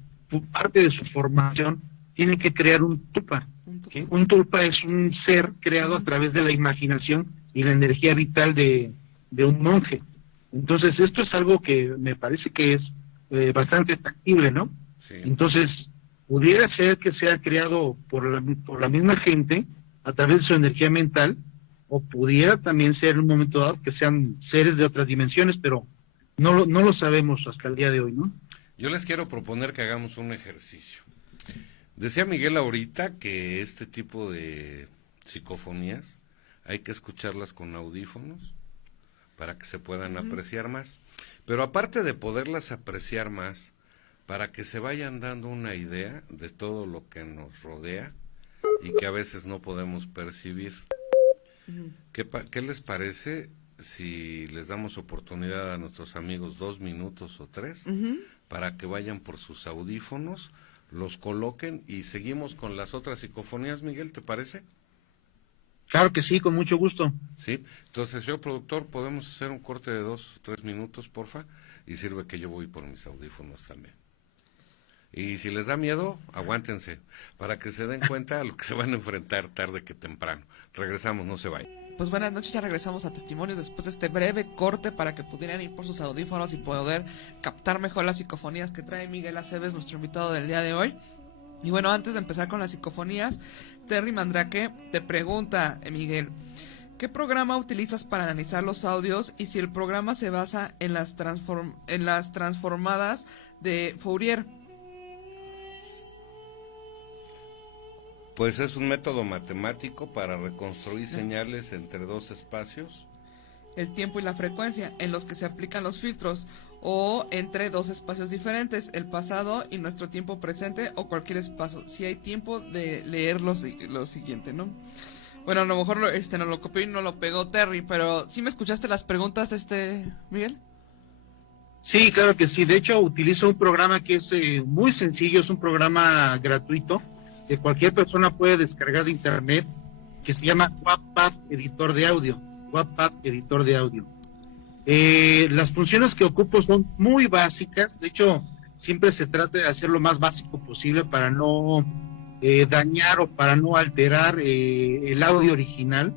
parte de su formación tienen que crear un tulpa. ¿Sí? Un tulpa es un ser creado a través de la imaginación y la energía vital de un monje. Entonces esto es algo que me parece que es bastante factible, ¿no? Sí. Entonces pudiera ser que sea creado por la misma gente a través de su energía mental, o pudiera también ser en un momento dado que sean seres de otras dimensiones, pero no lo sabemos hasta el día de hoy, ¿no? Yo les quiero proponer que hagamos un ejercicio. Decía Miguel ahorita que este tipo de psicofonías hay que escucharlas con audífonos para que se puedan apreciar más. Pero aparte de poderlas apreciar más, para que se vayan dando una idea de todo lo que nos rodea y que a veces no podemos percibir. ¿Qué les parece si les damos oportunidad a nuestros amigos 2 minutos o 3 para que vayan por sus audífonos, los coloquen y seguimos con las otras psicofonías? Miguel, ¿te parece? Claro que sí, con mucho gusto. Sí, entonces señor productor, podemos hacer un corte de 2 o 3 minutos, porfa, y sirve que yo voy por mis audífonos también. Y si les da miedo, aguántense, para que se den cuenta a lo que se van a enfrentar tarde que temprano. Regresamos, no se vayan. Pues buenas noches, ya regresamos a Testimonios después de este breve corte para que pudieran ir por sus audífonos y poder captar mejor las psicofonías que trae Miguel Aceves, nuestro invitado del día de hoy. Y bueno, antes de empezar con las psicofonías, Terry Mandrake te pregunta, Miguel, ¿qué programa utilizas para analizar los audios y si el programa se basa en las transformadas de Fourier? Pues es un método matemático para reconstruir señales entre dos espacios. El tiempo y la frecuencia en los que se aplican los filtros, o entre dos espacios diferentes, el pasado y nuestro tiempo presente, o cualquier espacio, si hay tiempo de leer lo siguiente, ¿no? Bueno, a lo mejor no lo copió y no lo pegó Terry, pero ¿sí me escuchaste las preguntas, Miguel? Sí, claro que sí. De hecho, utilizo un programa que es muy sencillo, es un programa gratuito que cualquier persona puede descargar de internet, que se llama Wattpad Editor de Audio. Wattpad Editor de Audio. Las funciones que ocupo son muy básicas. De hecho, siempre se trata de hacer lo más básico posible para no dañar o para no alterar el audio original.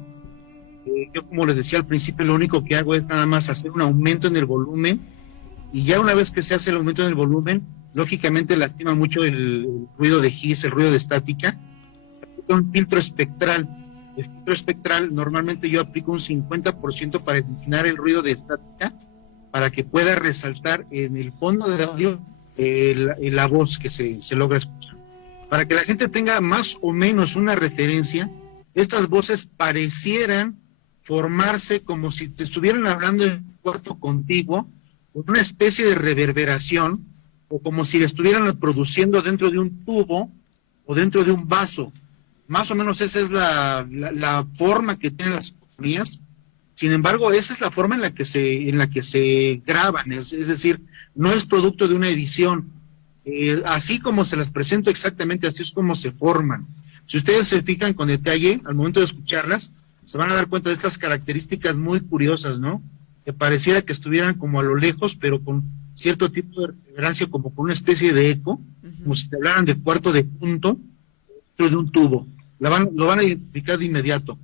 Yo, como les decía al principio, lo único que hago es nada más hacer un aumento en el volumen, y ya una vez que se hace el aumento en el volumen, lógicamente lastima mucho el ruido de hiss, el ruido de estática. Se aplica un filtro espectral. El filtro espectral, normalmente yo aplico un 50% para eliminar el ruido de estática, para que pueda resaltar en el fondo del audio la voz que se logra escuchar. Para que la gente tenga más o menos una referencia, estas voces parecieran formarse como si te estuvieran hablando en un cuarto contiguo, con una especie de reverberación, o como si le estuvieran produciendo dentro de un tubo o dentro de un vaso. Más o menos esa es la forma que tienen las psicofonías. Sin embargo, esa es la forma en la que se graban, es decir, no es producto de una edición. Así como se las presento exactamente, así es como se forman. Si ustedes se fijan con detalle, al momento de escucharlas, se van a dar cuenta de estas características muy curiosas, ¿no? Que pareciera que estuvieran como a lo lejos, pero con cierto tipo de reverberancia, como con una especie de eco, como si te hablaran de cuarto de punto dentro de un tubo. Lo van a identificar de inmediato.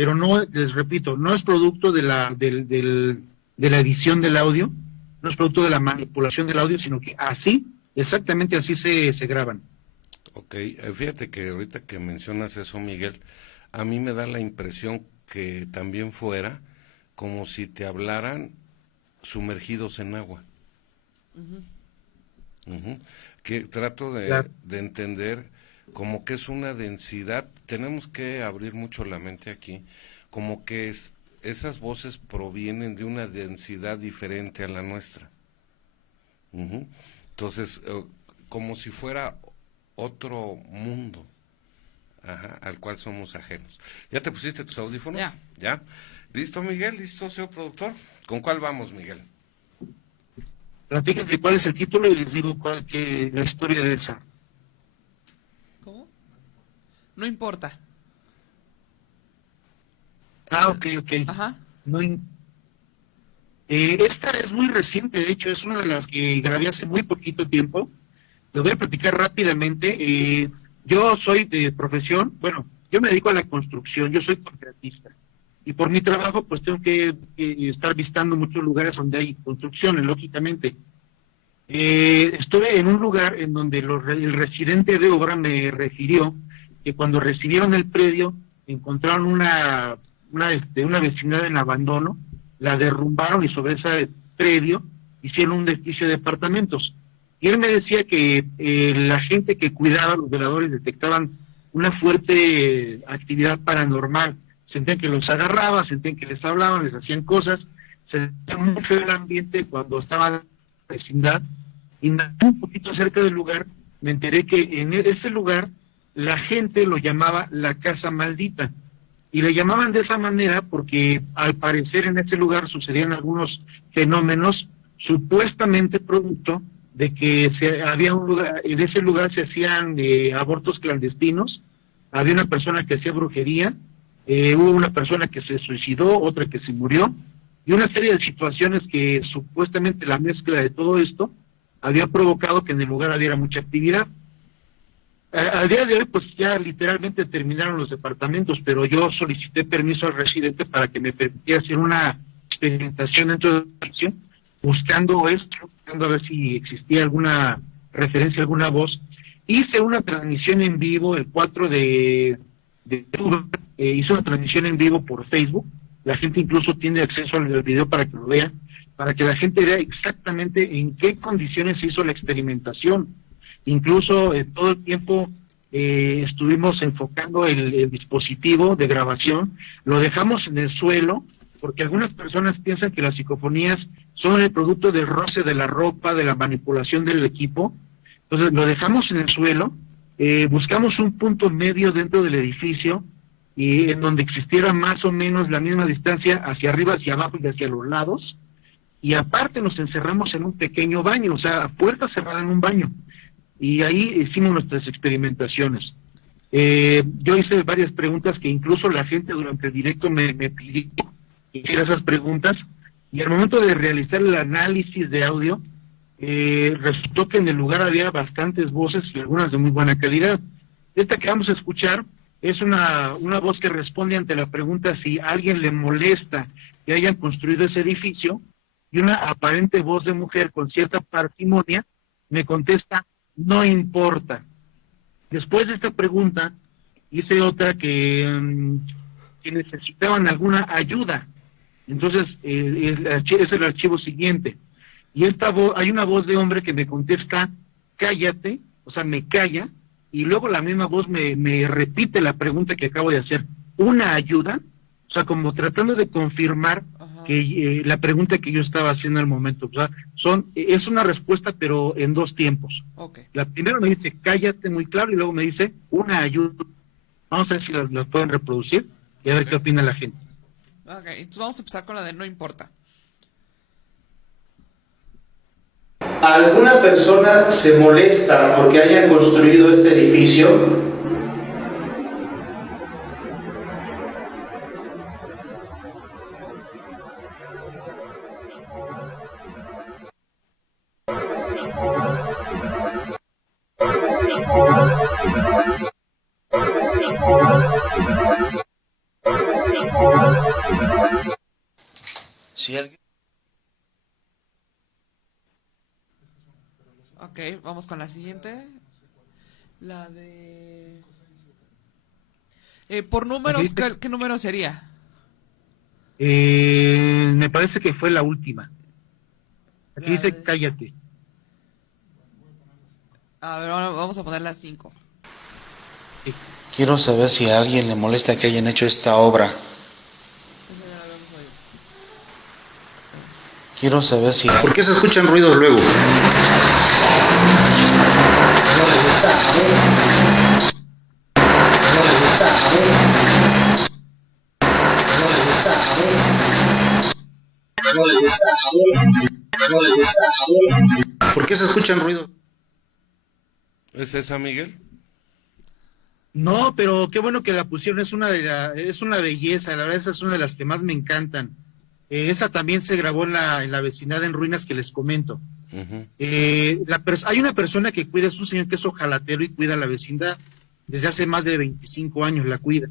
pero no, les repito, no es producto de de la edición del audio, no es producto de la manipulación del audio, sino que así, exactamente así se graban. Ok, fíjate que ahorita que mencionas eso, Miguel, a mí me da la impresión que también fuera como si te hablaran sumergidos en agua. Que trato Claro. de entender como que es una densidad, tenemos que abrir mucho la mente aquí, como que esas voces provienen de una densidad diferente a la nuestra. Entonces, como si fuera otro mundo, al cual somos ajenos. ¿Ya te pusiste tus audífonos? Ya. ¿Ya? ¿Listo, Miguel? ¿Listo, señor productor? ¿Con cuál vamos, Miguel? Platíquenme cuál es el título y les digo la historia de esa. ¿Cómo? No importa. Ok. Ajá. No, esta es muy reciente, de hecho, es una de las que grabé hace muy poquito tiempo. Lo voy a platicar rápidamente. Yo soy de profesión, bueno, yo me dedico a la construcción, yo soy contratista. Y por mi trabajo, pues tengo que estar visitando muchos lugares donde hay construcciones, lógicamente. Estuve en un lugar en donde el residente de obra me refirió que cuando recibieron el predio, encontraron una vecindad en abandono, la derrumbaron y sobre ese predio hicieron un edificio de departamentos. Y él me decía que la gente que cuidaba, los veladores, detectaban una fuerte actividad paranormal. Sentían que los agarraba, sentían que les hablaban, les hacían cosas. Se sentía muy feo el ambiente cuando estaba en la vecindad. Y un poquito cerca del lugar, me enteré que en ese lugar la gente lo llamaba la casa maldita. Y le llamaban de esa manera porque al parecer en ese lugar sucedían algunos fenómenos supuestamente producto de que había un lugar, en ese lugar se hacían abortos clandestinos, había una persona que hacía brujería, hubo una persona que se suicidó, otra que se murió, y una serie de situaciones que supuestamente la mezcla de todo esto había provocado que en el lugar hubiera mucha actividad. Al día de hoy, pues ya literalmente terminaron los departamentos, pero yo solicité permiso al residente para que me permitiera hacer una experimentación dentro de la habitación, buscando a ver si existía alguna referencia, alguna voz. Hice una transmisión en vivo el 4 de octubre, hice una transmisión en vivo por Facebook. La gente incluso tiene acceso al video para que lo vea, para que la gente vea exactamente en qué condiciones se hizo la experimentación. Incluso todo el tiempo estuvimos enfocando el dispositivo de grabación, lo dejamos en el suelo, porque algunas personas piensan que las psicofonías son el producto del roce de la ropa, de la manipulación del equipo. Entonces lo dejamos en el suelo, buscamos un punto medio dentro del edificio, y en donde existiera más o menos la misma distancia hacia arriba, hacia abajo y hacia los lados, y aparte nos encerramos en un pequeño baño, o sea, a puerta cerrada en un baño. Y ahí hicimos nuestras experimentaciones. Yo hice varias preguntas que incluso la gente durante el directo me pidió que hiciera esas preguntas, y al momento de realizar el análisis de audio, resultó que en el lugar había bastantes voces y algunas de muy buena calidad. Esta que vamos a escuchar es una voz que responde ante la pregunta si a alguien le molesta que hayan construido ese edificio, y una aparente voz de mujer con cierta parsimonia me contesta: no importa. Después de esta pregunta, hice otra que necesitaban alguna ayuda. Entonces, es el archivo siguiente. Y esta voz, hay una voz de hombre que me contesta: cállate, o sea, me calla, y luego la misma voz me repite la pregunta que acabo de hacer: ¿una ayuda? O sea, como tratando de confirmar que la pregunta que yo estaba haciendo al momento. O sea, es una respuesta, pero en dos tiempos. Okay. La primera me dice cállate muy claro, y luego me dice una ayuda. Vamos a ver si las pueden reproducir y a ver qué opina la gente. Ok, entonces vamos a empezar con la de no importa. ¿Alguna persona se molesta porque hayan construido este edificio? Si alguien... Ok, vamos con la siguiente. La de... por números, ¿qué número sería? Me parece que fue la última. Aquí La dice de- cállate. A ver, ahora vamos a poner las 5. Quiero saber si a alguien le molesta que hayan hecho esta obra. Quiero saber si... ¿Por qué se escuchan ruidos luego? ¿Por qué se escuchan ruidos? ¿Es esa, Miguel? No, pero qué bueno que la pusieron, es una belleza, la verdad esa es una de las que más me encantan. Esa también se grabó en la vecindad en ruinas que les comento. Ujú. Hay una persona que cuida, es un señor que es ojalatero y cuida la vecindad, desde hace más de 25 años la cuida.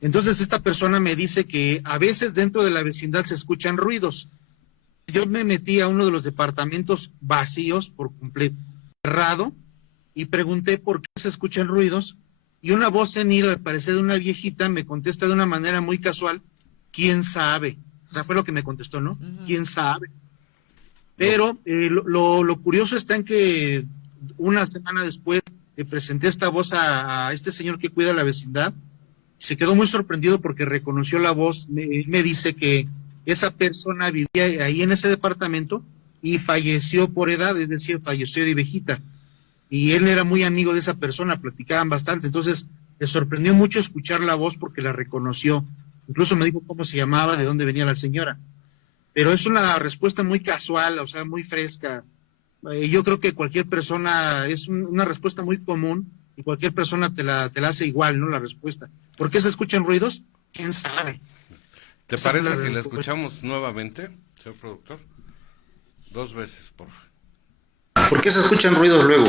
Entonces esta persona me dice que a veces dentro de la vecindad se escuchan ruidos. Yo me metí a uno de los departamentos vacíos por completo, cerrado, y pregunté por qué se escuchan ruidos, y una voz senil, al parecer de una viejita, me contesta de una manera muy casual, ¿quién sabe? O sea, fue lo que me contestó, ¿no? Ujú. ¿Quién sabe? Pero lo curioso está en que una semana después le presenté esta voz a este señor que cuida la vecindad, se quedó muy sorprendido porque reconoció la voz, me dice que esa persona vivía ahí en ese departamento y falleció por edad, es decir, falleció de viejita. Y él era muy amigo de esa persona, platicaban bastante, entonces le sorprendió mucho escuchar la voz porque la reconoció. Incluso me dijo cómo se llamaba, de dónde venía la señora. Pero es una respuesta muy casual, o sea, muy fresca. Yo creo que cualquier persona, una respuesta muy común y cualquier persona te la hace igual, ¿no? La respuesta. ¿Por qué se escuchan ruidos? ¿Quién sabe? ¿Te Esa parece fue la si la respuesta. escuchamos nuevamente, señor productor? 2 veces, por favor. ¿Por qué se escuchan ruidos luego?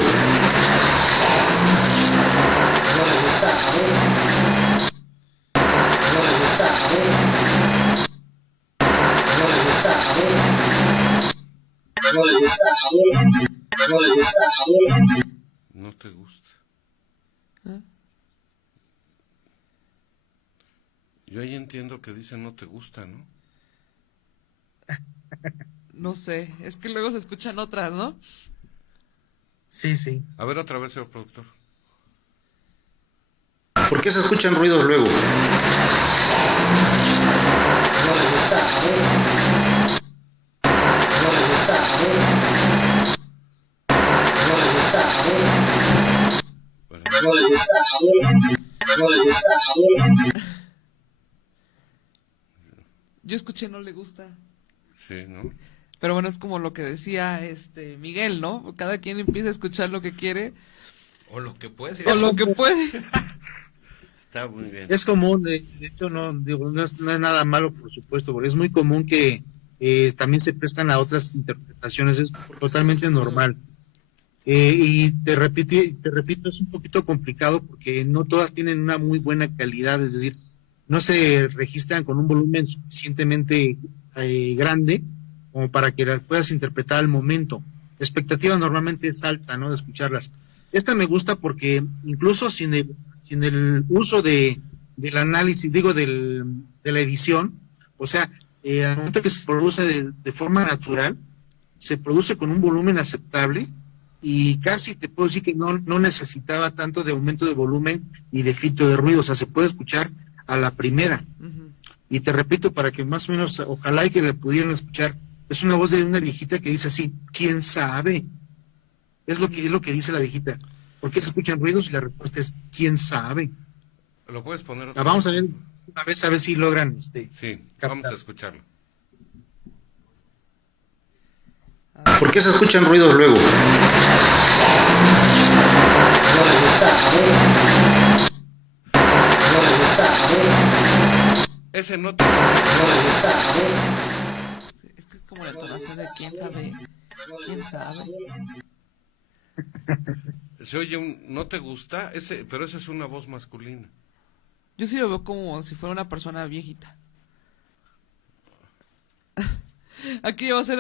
No te gusta. ¿Eh? Yo ahí entiendo que dice no te gusta, ¿no? No sé, es que luego se escuchan otras, ¿no? Sí, sí. A ver otra vez, señor productor. ¿Por qué se escuchan ruidos luego? Yo escuché no le gusta. Sí, ¿no? Pero bueno, es como lo que decía Miguel, ¿no? Cada quien empieza a escuchar lo que quiere O lo que puede. o lo que puede. Está muy bien. Es común, de hecho no, digo, no es nada malo, por supuesto, porque es muy común que también se prestan a otras interpretaciones, es totalmente normal. Y te repito, es un poquito complicado porque no todas tienen una muy buena calidad, es decir, no se registran con un volumen suficientemente grande como para que las puedas interpretar al momento. La expectativa normalmente es alta, ¿no? De escucharlas. Esta me gusta porque incluso sin el uso del análisis, digo, de la edición, o sea, al momento que se produce de forma natural, se produce con un volumen aceptable y casi te puedo decir que no necesitaba tanto de aumento de volumen y de filtro de ruido, o sea, se puede escuchar a la primera. Ujú. Y te repito, para que más o menos, ojalá y que le pudieran escuchar, es una voz de una viejita que dice así, ¿quién sabe? Es lo que dice la viejita. ¿Por qué se escuchan ruidos? Y la respuesta es, ¿quién sabe? ¿Lo puedes poner otra Vamos a vez? ver, a ver si logran Sí, captar. vamos a escucharlo. ¿Por qué se escuchan ruidos luego? Ese no te... Es que es como la entonación de quién sabe. ¿Quién sabe? Se oye un no te gusta, pero esa es una voz masculina. Yo sí lo veo como si fuera una persona viejita. Aquí va a ser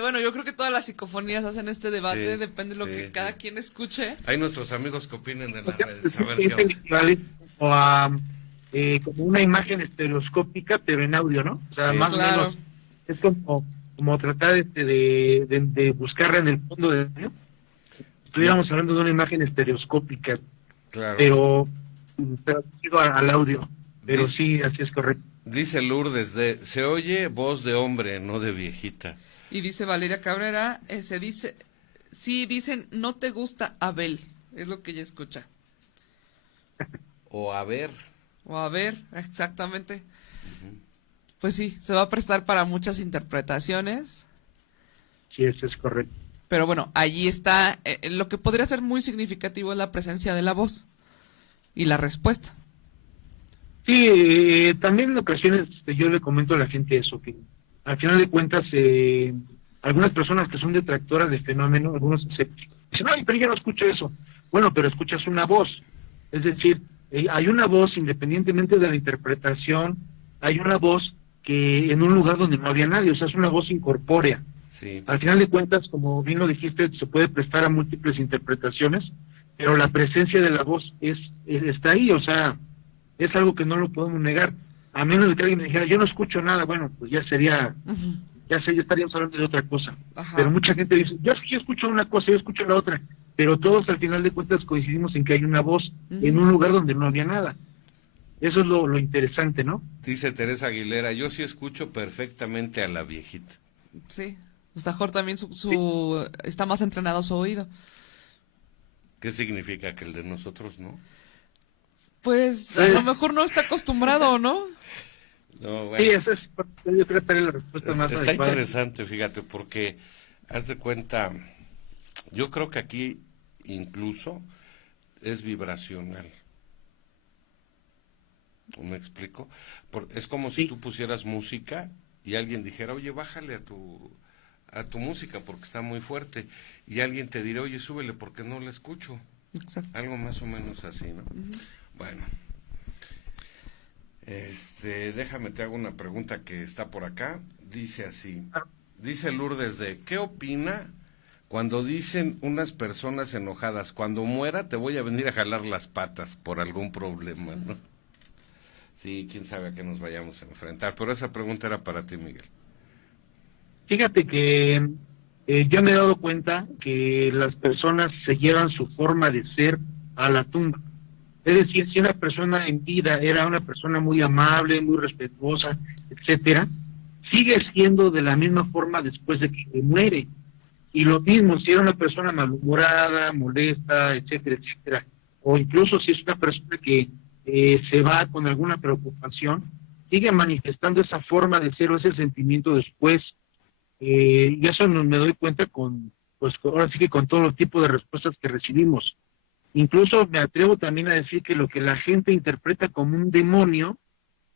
bueno, yo creo que todas las psicofonías hacen este debate, Sí, depende de lo que cada quien escuche. Hay nuestros amigos que opinen en las Porque redes. A ver es qué onda. el equivalente como a como una imagen estereoscópica, pero en audio, ¿no? O sea, Sí, más claro. o menos es como tratar de buscar en el fondo de, ¿no? Estuviéramos hablando de una imagen estereoscópica, Claro. pero traducido al audio. Pero Dice- sí, así es correcto. Dice Lourdes se oye voz de hombre, no de viejita. Y dice Valeria Cabrera, sí, dicen, no te gusta Abel, es lo que ella escucha. O a ver. O a ver, exactamente. Pues sí, se va a prestar para muchas interpretaciones. Sí, eso es correcto. Pero bueno, allí está, lo que podría ser muy significativo es la presencia de la voz y la respuesta. Sí, también en ocasiones yo le comento a la gente eso, que al final de cuentas algunas personas que son detractoras del fenómeno, algunos escépticos, dicen, ay, pero yo no escucho eso. Bueno, pero escuchas una voz. Es decir, hay una voz, independientemente de la interpretación, hay una voz que en un lugar donde no había nadie, o sea, es una voz incorpórea. Sí. Al final de cuentas, como bien lo dijiste, se puede prestar a múltiples interpretaciones, pero la presencia de la voz está ahí, o sea, es algo que no lo podemos negar. A menos de que alguien me dijera, yo no escucho nada, bueno, pues ya sería, Ujú. ya estaríamos hablando de otra cosa. Ajá. Pero mucha gente dice, yo escucho una cosa, yo escucho la otra, pero todos al final de cuentas coincidimos en que hay una voz en un lugar donde no había nada. Eso es lo interesante, ¿no? Dice Teresa Aguilera, yo sí escucho perfectamente a la viejita. Sí, pues mejor también está más entrenado su oído. ¿Qué significa que el de nosotros no? Pues a lo mejor no está acostumbrado, ¿no? No, bueno. Sí, eso es, yo creo que daré la respuesta más Está adecuada. interesante, fíjate, porque haz de cuenta, yo creo que aquí incluso es vibracional. ¿Me explico? Es como si Sí. tú pusieras música y alguien dijera, oye, bájale a tu música porque está muy fuerte. Y alguien te dirá, oye, súbele porque no la escucho. Exacto. Algo más o menos así, ¿no? Bueno. Déjame te hago una pregunta que está por acá. Dice así. Dice Lourdes ¿qué opina cuando dicen unas personas enojadas, cuando muera te voy a venir a jalar las patas por algún problema, ¿no? Sí, quién sabe a qué nos vayamos a enfrentar. Pero esa pregunta era para ti, Miguel. Fíjate que yo me he dado cuenta que las personas se llevan su forma de ser a la tumba. Es decir, si una persona en vida era una persona muy amable, muy respetuosa, etcétera, sigue siendo de la misma forma después de que muere. Y lo mismo, si era una persona malhumorada, molesta, etcétera, etcétera, o incluso si es una persona que se va con alguna preocupación, sigue manifestando esa forma de ser o ese sentimiento después. Y eso me doy cuenta ahora sí que con todos los tipos de respuestas que recibimos. Incluso me atrevo también a decir que lo que la gente interpreta como un demonio,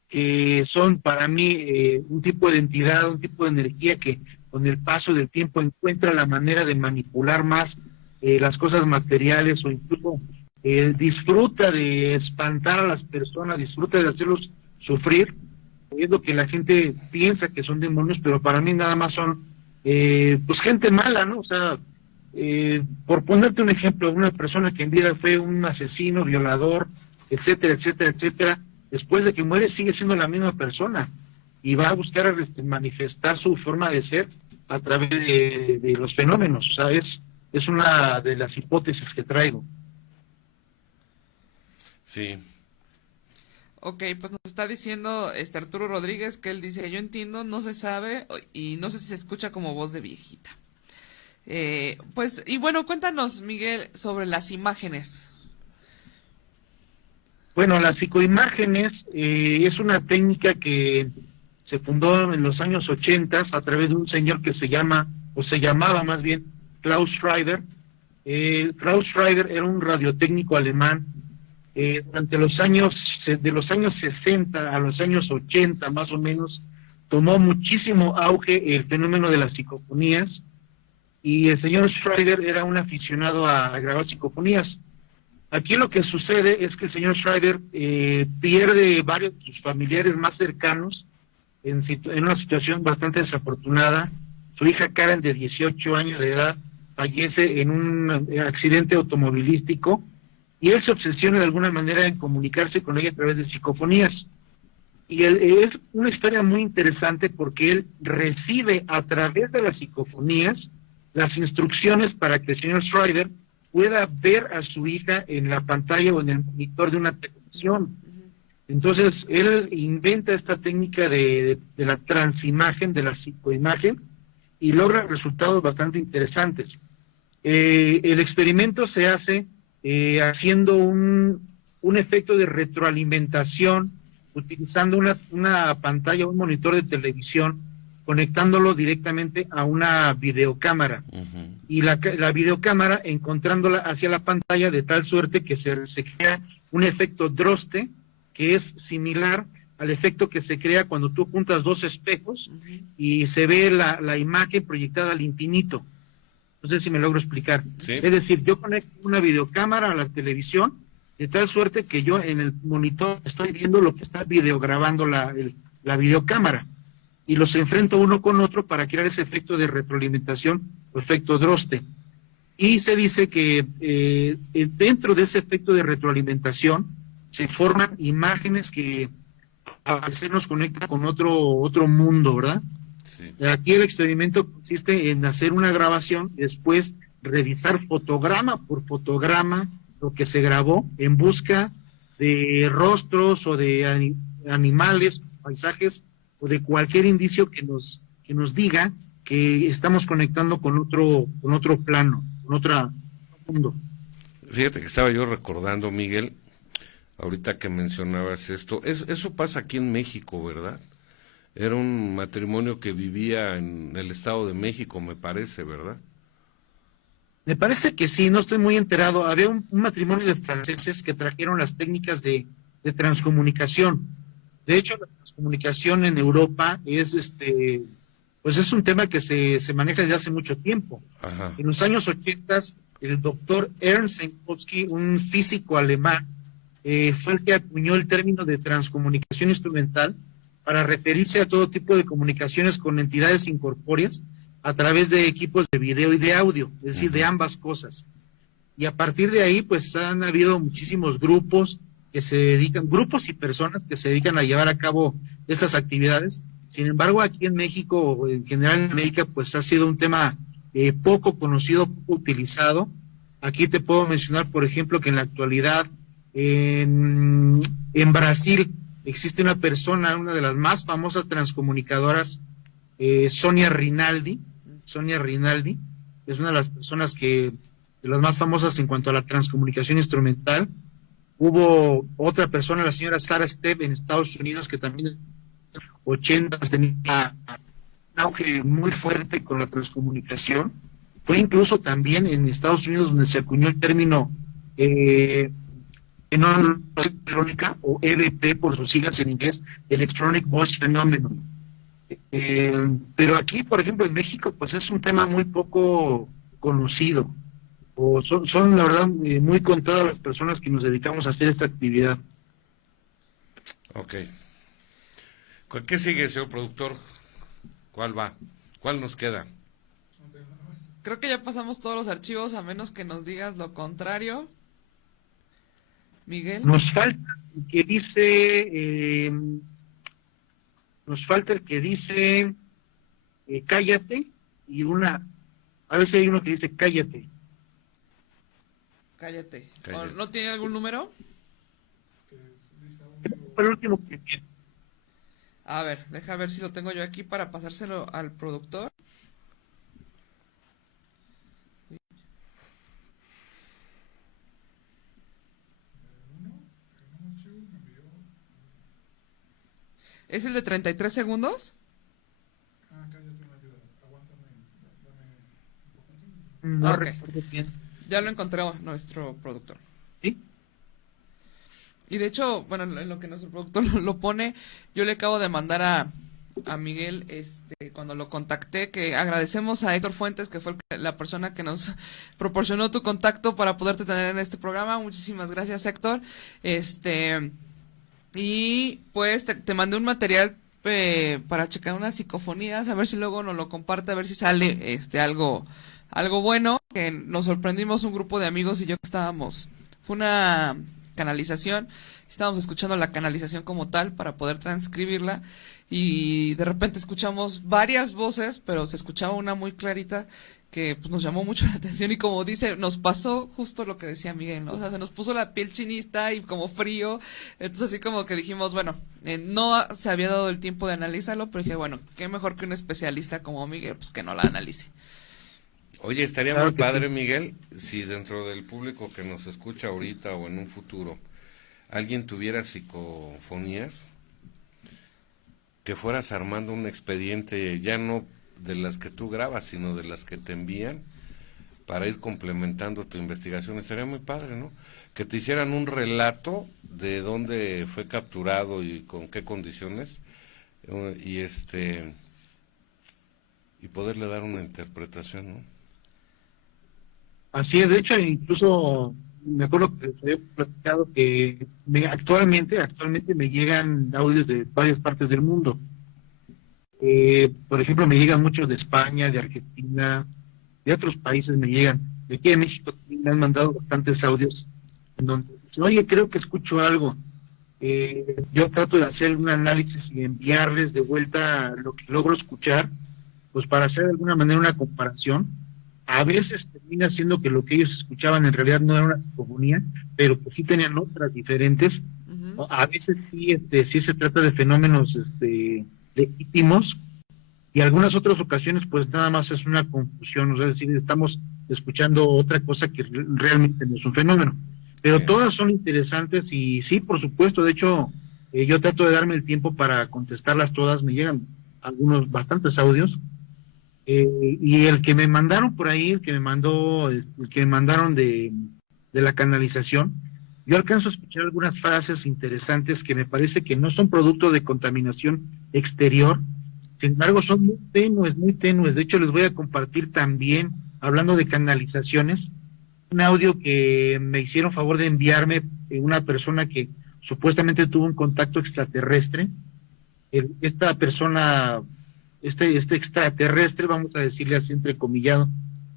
que son para mí un tipo de entidad, un tipo de energía que con el paso del tiempo encuentra la manera de manipular más las cosas materiales o incluso disfruta de espantar a las personas, disfruta de hacerlos sufrir. Es lo que la gente piensa que son demonios, pero para mí nada más son pues gente mala, ¿no? O sea, por ponerte un ejemplo, una persona que en vida fue un asesino, violador, etcétera, etcétera, etcétera, después de que muere sigue siendo la misma persona y va a buscar manifestar su forma de ser a través de los fenómenos. O sea, es una de las hipótesis que traigo. Sí. Ok, pues nos está diciendo Arturo Rodríguez que él dice, yo entiendo, no se sabe y no sé si se escucha como voz de viejita. Pues, y bueno, cuéntanos, Miguel, sobre las imágenes. Bueno, las psicoimágenes es una técnica que se fundó en los años 80 a través de un señor que se llamaba más bien Klaus Schreiber. Klaus Schreiber era un radiotécnico alemán. Durante los años 60 a los años 80 más o menos, tomó muchísimo auge el fenómeno de las psicofonías, y el señor Schreiber era un aficionado a grabar psicofonías. Aquí lo que sucede es que el señor Schreiber pierde varios de sus familiares más cercanos en una situación bastante desafortunada. Su hija Karen, de 18 años de edad, fallece en un accidente automovilístico y él se obsesiona de alguna manera en comunicarse con ella a través de psicofonías. Y es una historia muy interesante porque él recibe a través de las psicofonías las instrucciones para que el señor Schreiber pueda ver a su hija en la pantalla o en el monitor de una televisión. Entonces, él inventa esta técnica de la transimagen, de la psicoimagen, y logra resultados bastante interesantes. El experimento se hace haciendo un efecto de retroalimentación, utilizando una pantalla, un monitor de televisión, conectándolo directamente a una videocámara. Y la videocámara encontrándola hacia la pantalla de tal suerte que se crea un efecto Droste, que es similar al efecto que se crea cuando tú juntas dos espejos y se ve la imagen proyectada al infinito. No sé si me logro explicar. Sí. Es decir, yo conecto una videocámara a la televisión de tal suerte que yo en el monitor estoy viendo lo que está videograbando la videocámara y los enfrento uno con otro para crear ese efecto de retroalimentación o efecto Droste. Y se dice que dentro de ese efecto de retroalimentación se forman imágenes que a veces nos conectan con otro mundo, ¿verdad? Sí. Aquí el experimento consiste en hacer una grabación y después revisar fotograma por fotograma lo que se grabó en busca de rostros o de animales, paisajes o de cualquier indicio que nos diga que estamos conectando con otro plano, con otro mundo. Fíjate que estaba yo recordando, Miguel, ahorita que mencionabas esto, eso pasa aquí en México, ¿verdad? Era un matrimonio que vivía en el Estado de México, me parece, ¿verdad? Me parece que sí, no estoy muy enterado. Había un matrimonio de franceses que trajeron las técnicas de transcomunicación. De hecho, la transcomunicación en Europa pues es un tema que se maneja desde hace mucho tiempo. Ajá. En los años 80, el doctor Ernst Senkowski, un físico alemán, fue el que acuñó el término de transcomunicación instrumental para referirse a todo tipo de comunicaciones con entidades incorpóreas a través de equipos de video y de audio, es decir, de ambas cosas. Y a partir de ahí, pues han habido muchísimos grupos grupos y personas que se dedican a llevar a cabo estas actividades. Sin embargo, aquí en México, o en general en América, pues ha sido un tema poco conocido, poco utilizado. Aquí te puedo mencionar, por ejemplo, que en la actualidad en Brasil existe una persona, una de las más famosas transcomunicadoras, Sonia Rinaldi. Sonia Rinaldi es una de las personas de las más famosas en cuanto a la transcomunicación instrumental. Hubo otra persona, la señora Sarah Stebb, en Estados Unidos, que también en los 80 tenía un auge muy fuerte con la transcomunicación. Fue incluso también en Estados Unidos donde se acuñó el término electrónica, o EVP por sus siglas en inglés, Electronic Voice Phenomenon. Pero aquí, por ejemplo, en México, pues es un tema muy poco conocido, o son la verdad muy contadas las personas que nos dedicamos a hacer esta actividad. Ok. ¿Qué sigue, señor productor? ¿Cuál va? ¿Cuál nos queda? Creo que ya pasamos todos los archivos, a menos que nos digas lo contrario. Miguel. Nos falta el que dice cállate, y a veces hay uno que dice cállate. Cállate. ¿No tiene algún número? Fue el último que tiene. A ver, deja ver si lo tengo yo aquí para pasárselo al productor. ¿Es el de 33 segundos? No Okay. recuerdo bien. Ya lo encontró nuestro productor. ¿Sí? Y de hecho, bueno, en lo que nuestro productor lo pone, yo le acabo de mandar a Miguel, cuando lo contacté, que agradecemos a Héctor Fuentes, que fue la persona que nos proporcionó tu contacto para poderte tener en este programa. Muchísimas gracias, Héctor. Y pues te mandé un material para checar unas psicofonías, a ver si luego nos lo comparte, a ver si sale algo bueno, que nos sorprendimos un grupo de amigos y yo que estábamos, fue una canalización, estábamos escuchando la canalización como tal para poder transcribirla y de repente escuchamos varias voces, pero se escuchaba una muy clarita que pues, nos llamó mucho la atención y como dice, nos pasó justo lo que decía Miguel, ¿no? O sea, se nos puso la piel chinista y como frío, entonces así como que dijimos, bueno, no se había dado el tiempo de analizarlo, pero dije, bueno, qué mejor que un especialista como Miguel, pues que no la analice. Oye, estaría Claro muy que padre, sí. Miguel, si dentro del público que nos escucha ahorita o en un futuro, alguien tuviera psicofonías, que fueras armando un expediente ya no de las que tú grabas, sino de las que te envían para ir complementando tu investigación. Estaría muy padre, ¿no? Que te hicieran un relato de dónde fue capturado y con qué condiciones, y y poderle dar una interpretación, ¿no? Así es, de hecho, incluso me acuerdo que se había platicado que actualmente me llegan audios de varias partes del mundo. Por ejemplo, me llegan muchos de España, de Argentina, de otros países me llegan. De aquí de México también me han mandado bastantes audios en donde dicen, oye, creo que escucho algo. Yo trato de hacer un análisis y enviarles de vuelta lo que logro escuchar, pues para hacer de alguna manera una comparación. A veces termina siendo que lo que ellos escuchaban en realidad no era una psicofonía, pero que sí tenían otras diferentes. Uh-huh. ¿No? A veces sí, sí se trata de fenómenos legítimos, y algunas otras ocasiones pues nada más es una confusión, o sea, es decir, estamos escuchando otra cosa que realmente no es un fenómeno. Pero Sí. todas son interesantes y sí, por supuesto, de hecho, yo trato de darme el tiempo para contestarlas todas, me llegan bastantes audios, y el que me mandaron por ahí, el que me mandaron de la canalización, yo alcanzo a escuchar algunas frases interesantes que me parece que no son producto de contaminación exterior, sin embargo son muy tenues, muy tenues. De hecho, les voy a compartir también, hablando de canalizaciones, un audio que me hicieron favor de enviarme una persona que supuestamente tuvo un contacto extraterrestre. Esta persona, este extraterrestre, vamos a decirle así entrecomillado,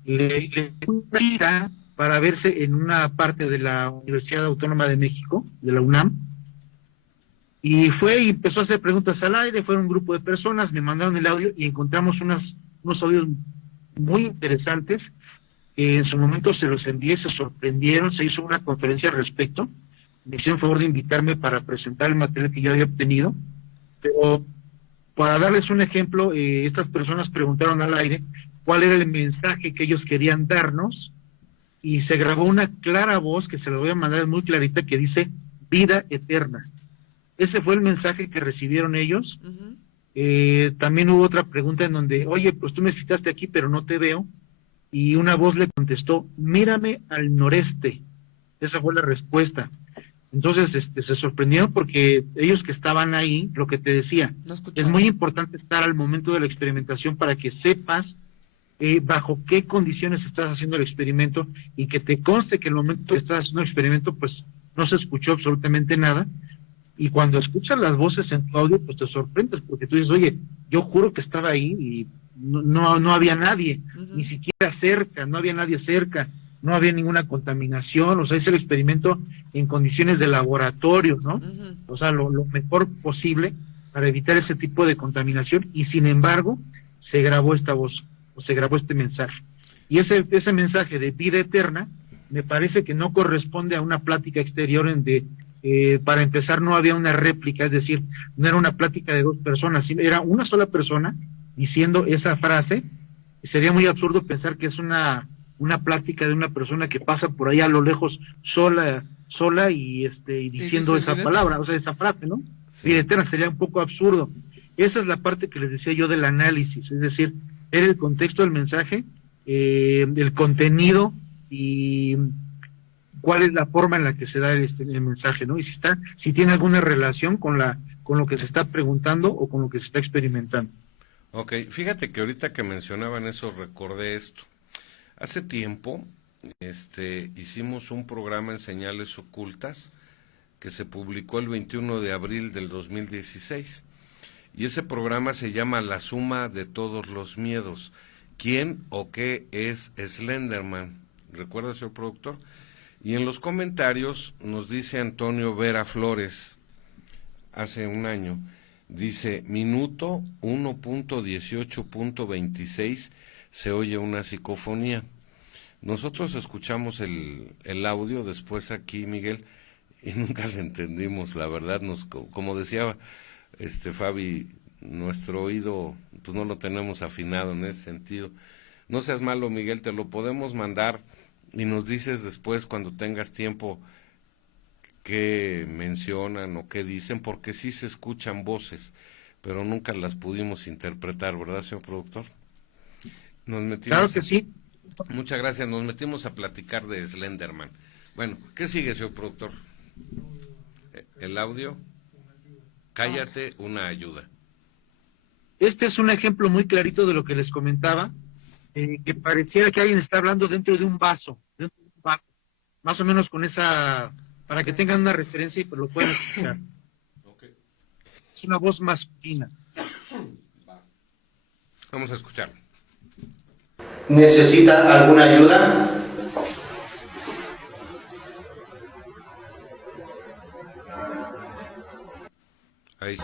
le invita para verse en una parte de la Universidad Autónoma de México, de la UNAM, y fue y empezó a hacer preguntas al aire. Fueron un grupo de personas, me mandaron el audio y encontramos unos audios muy interesantes, que en su momento se los envié, se sorprendieron, se hizo una conferencia al respecto, me hicieron favor de invitarme para presentar el material que yo había obtenido, pero para darles un ejemplo, estas personas preguntaron al aire cuál era el mensaje que ellos querían darnos, y se grabó una clara voz que se la voy a mandar muy clarita, que dice vida eterna. Ese fue el mensaje que recibieron ellos. Uh-huh. También hubo otra pregunta en donde, oye, pues tú me citaste aquí pero no te veo, y una voz le contestó, mírame al noreste. Esa fue la respuesta. Entonces se sorprendieron porque ellos que estaban ahí, lo que te decía, No es escucharon. muy importante estar al momento de la experimentación para que sepas bajo qué condiciones estás haciendo el experimento, y que te conste que en el momento que estás haciendo el experimento pues no se escuchó absolutamente nada, y cuando escuchas las voces en tu audio pues te sorprendes porque tú dices, oye, yo juro que estaba ahí y no había nadie, Uh-huh. ni siquiera cerca, no había nadie cerca, no había ninguna contaminación, o sea, hice el experimento en condiciones de laboratorio, ¿no? Uh-huh. O sea, lo mejor posible para evitar ese tipo de contaminación, y sin embargo se grabó esta voz, o se grabó este mensaje. Y ese mensaje de vida eterna me parece que no corresponde a una plática exterior para empezar no había una réplica, es decir, no era una plática de dos personas, era una sola persona diciendo esa frase. Sería muy absurdo pensar que es una plática de una persona que pasa por ahí a lo lejos sola y diciendo dice esa vida palabra, o sea, esa frase, ¿no? Sí. Vida eterna, sería un poco absurdo. Esa es la parte que les decía yo del análisis, es decir, ver el contexto del mensaje, el contenido y cuál es la forma en la que se da el mensaje, ¿no? Y si tiene alguna relación con lo que se está preguntando o con lo que se está experimentando. Ok, fíjate que ahorita que mencionaban eso recordé esto. Hace tiempo hicimos un programa en Señales Ocultas que se publicó el 21 de abril del 2016 y ese programa se llama La Suma de Todos los Miedos. ¿Quién o qué es Slenderman? ¿Recuerda, señor productor? Y en los comentarios nos dice Antonio Vera Flores, hace un año, dice, minuto 1.18.26, se oye una psicofonía. Nosotros escuchamos el audio después aquí, Miguel, y nunca le entendimos, la verdad, como decía Fabi, nuestro oído pues no lo tenemos afinado en ese sentido. No seas malo, Miguel, te lo podemos mandar y nos dices después cuando tengas tiempo qué mencionan o qué dicen, porque sí se escuchan voces, pero nunca las pudimos interpretar, ¿verdad, señor productor? Claro que sí. Muchas gracias, nos metimos a platicar de Slenderman. Bueno, ¿qué sigue, señor productor? ¿El audio? Cállate, una ayuda. Este es un ejemplo muy clarito de lo que les comentaba, que pareciera que alguien está hablando dentro de un vaso, más o menos con esa, para que tengan una referencia y pues lo puedan escuchar. Okay. Es una voz masculina. Vamos a escuchar. ¿Necesita alguna ayuda? Ahí sí.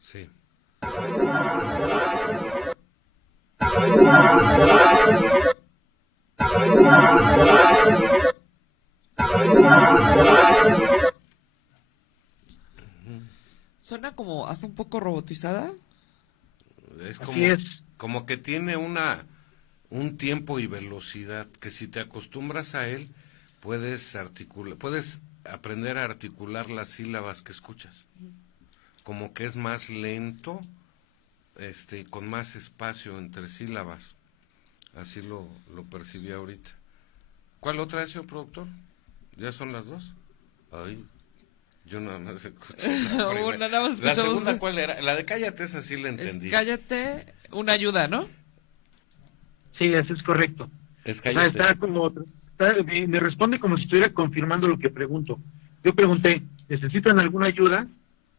Sí. Suena como hasta un poco robotizada. Es Así es. como que tiene un tiempo y velocidad que si te acostumbras a él puedes aprender a articular las sílabas que escuchas. Como que es más lento, con más espacio entre sílabas. Así lo percibí ahorita. ¿Cuál otra es, señor productor? ¿Ya son las dos? Ay, yo nada más escuché la primera. Nada más La escuchamos segunda, ¿cuál era? La de cállate, esa sí la entendí. Cállate, una ayuda, ¿no? Sí, eso es correcto. Es O sea, cállate. me responde como si estuviera confirmando lo que pregunto. Yo pregunté, ¿necesitan alguna ayuda?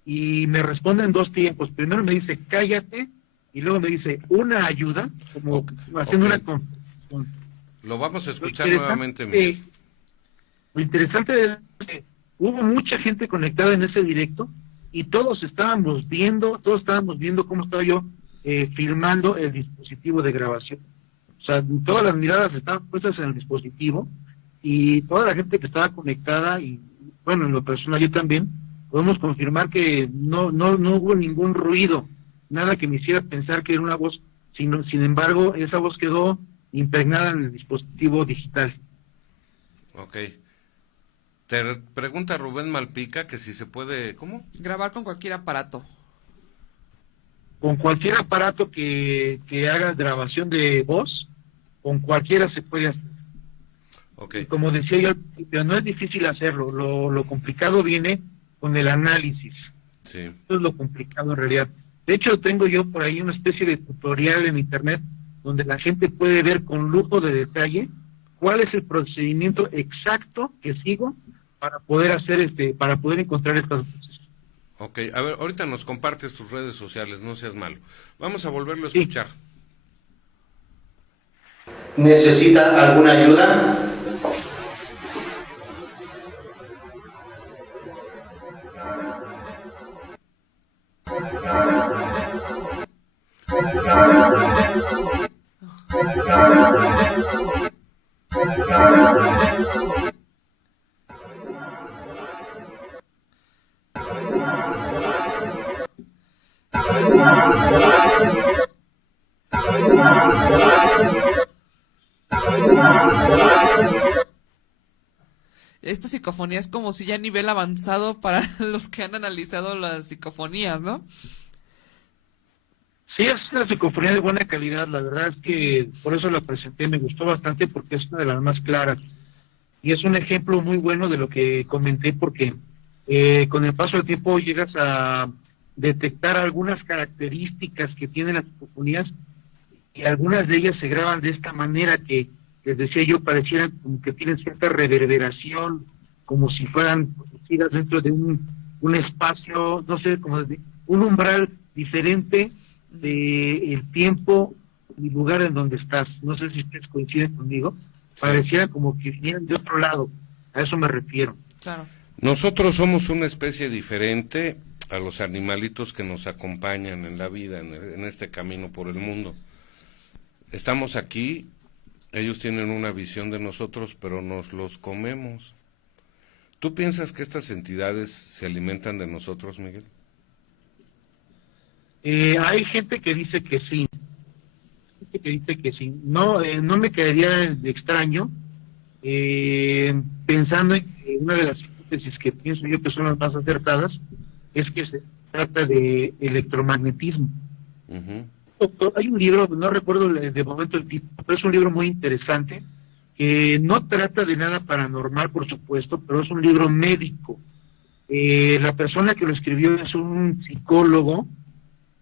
Y me responde en dos tiempos. Primero me dice, cállate, y luego me dice, una ayuda, como haciendo una confesión. Lo vamos a escuchar nuevamente, Miguel. Lo interesante es que hubo mucha gente conectada en ese directo y todos estábamos viendo cómo estaba yo filmando el dispositivo de grabación. O sea, todas las miradas estaban puestas en el dispositivo y toda la gente que estaba conectada, y bueno, en lo personal yo también, podemos confirmar que no hubo ningún ruido, nada que me hiciera pensar que era una voz, sin embargo, esa voz quedó impregnada en el dispositivo digital. Ok. Te pregunta Rubén Malpica que si se puede, ¿cómo? Grabar con cualquier aparato. Con cualquier aparato que haga grabación de voz, con cualquiera se puede hacer. Okay. Y como decía yo, pero no es difícil hacerlo, lo complicado viene con el análisis. Sí. Eso es lo complicado en realidad. De hecho, tengo yo por ahí una especie de tutorial en internet donde la gente puede ver con lujo de detalle cuál es el procedimiento exacto que sigo para poder hacer para poder encontrar estas voces. Ok, a ver, ahorita nos compartes tus redes sociales, no seas malo. Vamos a volverlo a escuchar. ¿Necesita alguna ayuda? Esta psicofonía es como si ya nivel avanzado para los que han analizado las psicofonías, ¿no? Sí, es una psicofonía de buena calidad, la verdad es que por eso la presenté, me gustó bastante porque es una de las más claras. Y es un ejemplo muy bueno de lo que comenté porque con el paso del tiempo llegas a detectar algunas características que tienen las psicofonías y algunas de ellas se graban de esta manera que, les decía yo, parecieran como que tienen cierta reverberación, como si fueran producidas dentro de un espacio, no sé, como de un umbral diferente de el tiempo y lugar en donde estás. No sé si ustedes coinciden conmigo. Pareciera como que vinieran de otro lado. A eso me refiero. Claro. Nosotros somos una especie diferente a los animalitos que nos acompañan en la vida, en este camino por el mundo. Estamos aquí, ellos tienen una visión de nosotros, pero nos los comemos. ¿Tú piensas que estas entidades se alimentan de nosotros, Miguel? Hay gente que dice que sí. Gente que dice que sí. No, no me quedaría de extraño, pensando en que una de las hipótesis que pienso yo que son las más acertadas es que se trata de electromagnetismo. Uh-huh. Doctor, hay un libro, no recuerdo de momento el título, pero es un libro muy interesante, que no trata de nada paranormal, por supuesto, pero es un libro médico. La persona que lo escribió es un psicólogo,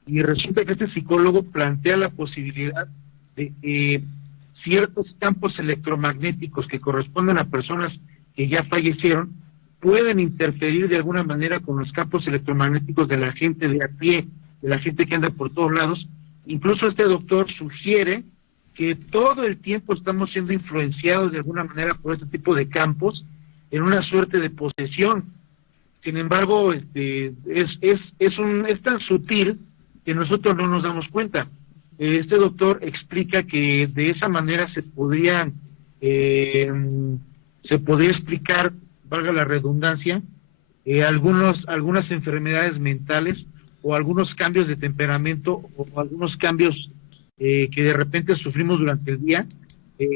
y resulta que este psicólogo plantea la posibilidad de que ciertos campos electromagnéticos que corresponden a personas que ya fallecieron pueden interferir de alguna manera con los campos electromagnéticos de la gente de a pie, de la gente que anda por todos lados. Incluso este doctor sugiere que todo el tiempo estamos siendo influenciados de alguna manera por este tipo de campos en una suerte de posesión. Sin embargo, es tan sutil que nosotros no nos damos cuenta. Este doctor explica que de esa manera se podría explicar, valga la redundancia, algunas enfermedades mentales o algunos cambios de temperamento o algunos cambios que de repente sufrimos durante el día.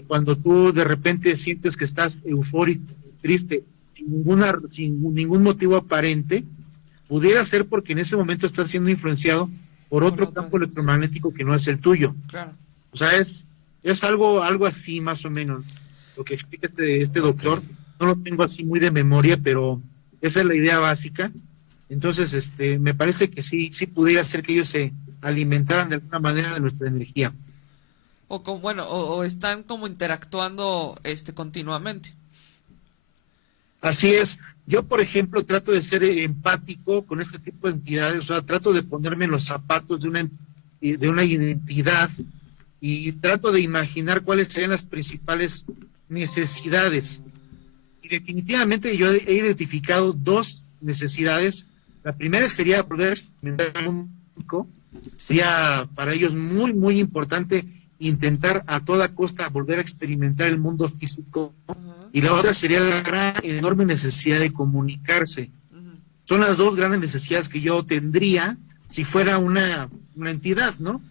Cuando tú de repente sientes que estás eufórico, triste, sin ningún motivo aparente, pudiera ser porque en ese momento estás siendo influenciado por otro campo electromagnético que no es el tuyo. Claro. O sea, es algo así más o menos lo que explica este doctor. No lo tengo así muy de memoria, pero esa es la idea básica. Entonces, me parece que sí pudiera ser que ellos se alimentaran de alguna manera de nuestra energía. O como, bueno, o están como interactuando continuamente. Así es. Yo, por ejemplo, trato de ser empático con este tipo de entidades, o sea, trato de ponerme en los zapatos de una identidad y trato de imaginar cuáles serían las principales necesidades. Y definitivamente yo he identificado dos necesidades. La primera sería poder experimentar el mundo físico. Sería para ellos muy, muy importante intentar a toda costa volver a experimentar el mundo físico. Y la otra sería la gran, enorme necesidad de comunicarse. Son las dos grandes necesidades que yo tendría si fuera una entidad, ¿no?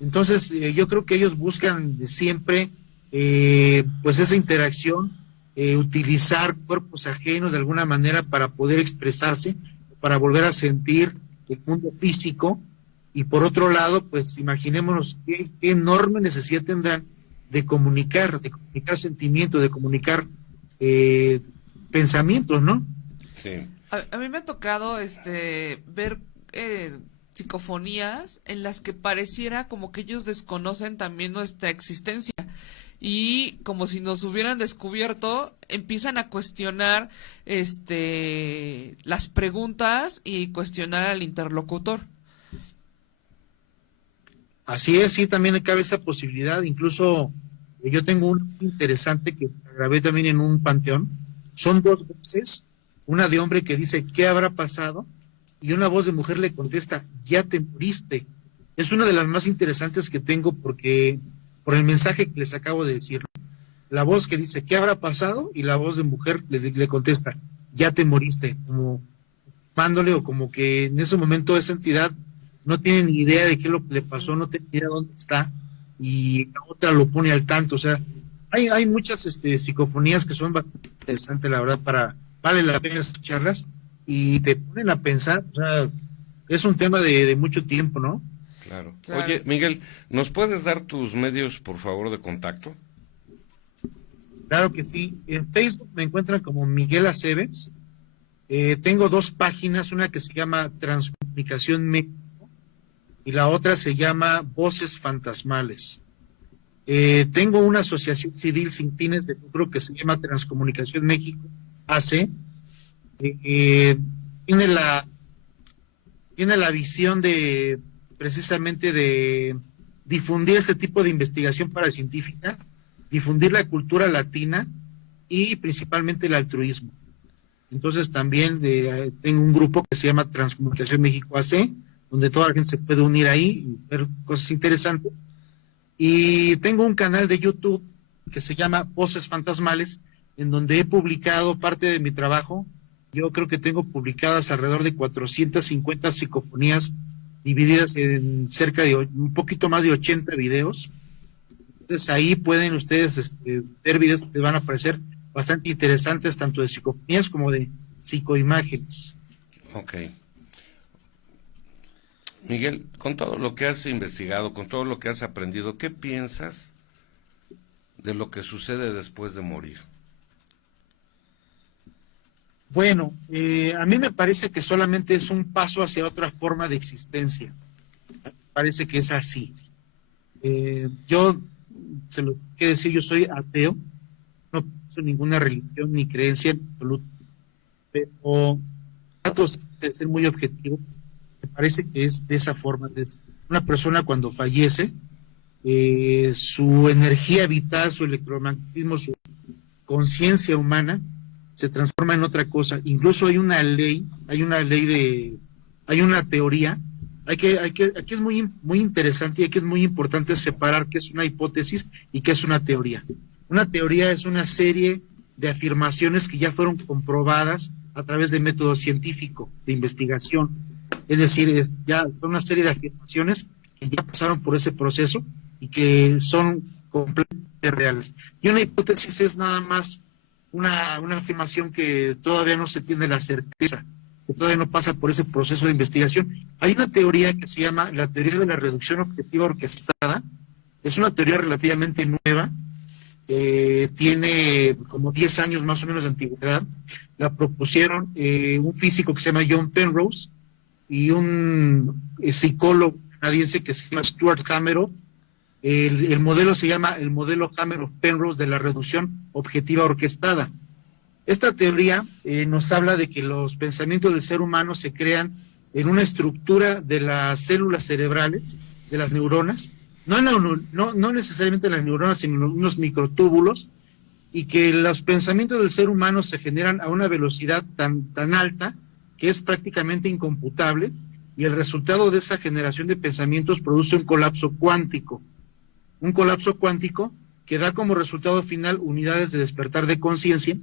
Entonces, yo creo que ellos buscan siempre, pues esa interacción, utilizar cuerpos ajenos de alguna manera para poder expresarse, para volver a sentir el mundo físico. Y por otro lado, pues imaginémonos qué enorme necesidad tendrán de comunicar sentimientos, de comunicar pensamientos, ¿no? Sí. A mí me ha tocado ver psicofonías en las que pareciera como que ellos desconocen también nuestra existencia y como si nos hubieran descubierto, empiezan a cuestionar las preguntas y cuestionar al interlocutor. Así es, sí, también cabe esa posibilidad. Incluso yo tengo un interesante que grabé también en un panteón. Son dos voces, una de hombre que dice, ¿qué habrá pasado? Y una voz de mujer le contesta, ya te moriste. Es una de las más interesantes que tengo porque por el mensaje que les acabo de decir. La voz que dice, ¿qué habrá pasado? Y la voz de mujer le contesta, ya te moriste, como mándole o como que en ese momento esa entidad no tiene ni idea de qué es lo que le pasó, no tiene ni idea dónde está, y la otra lo pone al tanto. O sea, hay muchas psicofonías que son bastante interesantes, la verdad, vale la pena escucharlas, y te ponen a pensar. O sea, es un tema de mucho tiempo, ¿no? Claro. Claro. Oye, Miguel, ¿nos puedes dar tus medios, por favor, de contacto? Claro que sí. En Facebook me encuentran como Miguel Aceves. Tengo dos páginas, una que se llama Transcomunicación México y la otra se llama Voces Fantasmales. Tengo una asociación civil sin fines de lucro que se llama Transcomunicación México, AC. Tiene la visión de precisamente de difundir este tipo de investigación paracientífica, difundir la cultura latina y principalmente el altruismo. Entonces también tengo un grupo que se llama Transcomunicación México AC, donde toda la gente se puede unir ahí y ver cosas interesantes. Y tengo un canal de YouTube que se llama Voces Fantasmales, en donde he publicado parte de mi trabajo. Yo creo que tengo publicadas alrededor de 450 psicofonías divididas en cerca de un poquito más de 80 videos. Entonces ahí pueden ustedes ver videos que les van a parecer bastante interesantes, tanto de psicofonías como de psicoimágenes. Ok. Miguel, con todo lo que has investigado, con todo lo que has aprendido, ¿qué piensas de lo que sucede después de morir? Bueno, a mí me parece que solamente es un paso hacia otra forma de existencia. Me parece que es así. Yo, se lo quiero decir, yo soy ateo, no pienso ninguna religión ni creencia en absoluto, pero trato de ser muy objetivo. Me parece que es de esa forma. Una persona cuando fallece, su energía vital, su electromagnetismo, su conciencia humana se transforma en otra cosa. Incluso hay una teoría. Aquí es muy interesante y aquí es muy importante separar qué es una hipótesis y qué es una teoría. Una teoría es una serie de afirmaciones que ya fueron comprobadas a través de método científico, de investigación. Es decir, son una serie de afirmaciones que ya pasaron por ese proceso y que son completamente reales. Y una hipótesis es nada más una afirmación que todavía no se tiene la certeza, que todavía no pasa por ese proceso de investigación. Hay una teoría que se llama la teoría de la reducción objetiva orquestada. Es una teoría relativamente nueva, tiene como 10 años más o menos de antigüedad. La propusieron un físico que se llama John Penrose y un psicólogo canadiense que se llama Stuart Hameroff. El modelo se llama el modelo Hameroff-Penrose de la reducción objetiva orquestada. Esta teoría nos habla de que los pensamientos del ser humano se crean en una estructura de las células cerebrales, de las neuronas, no necesariamente las neuronas, sino unos microtúbulos, y que los pensamientos del ser humano se generan a una velocidad tan alta que es prácticamente incomputable, y el resultado de esa generación de pensamientos produce un colapso cuántico. Un colapso cuántico que da como resultado final unidades de despertar de conciencia,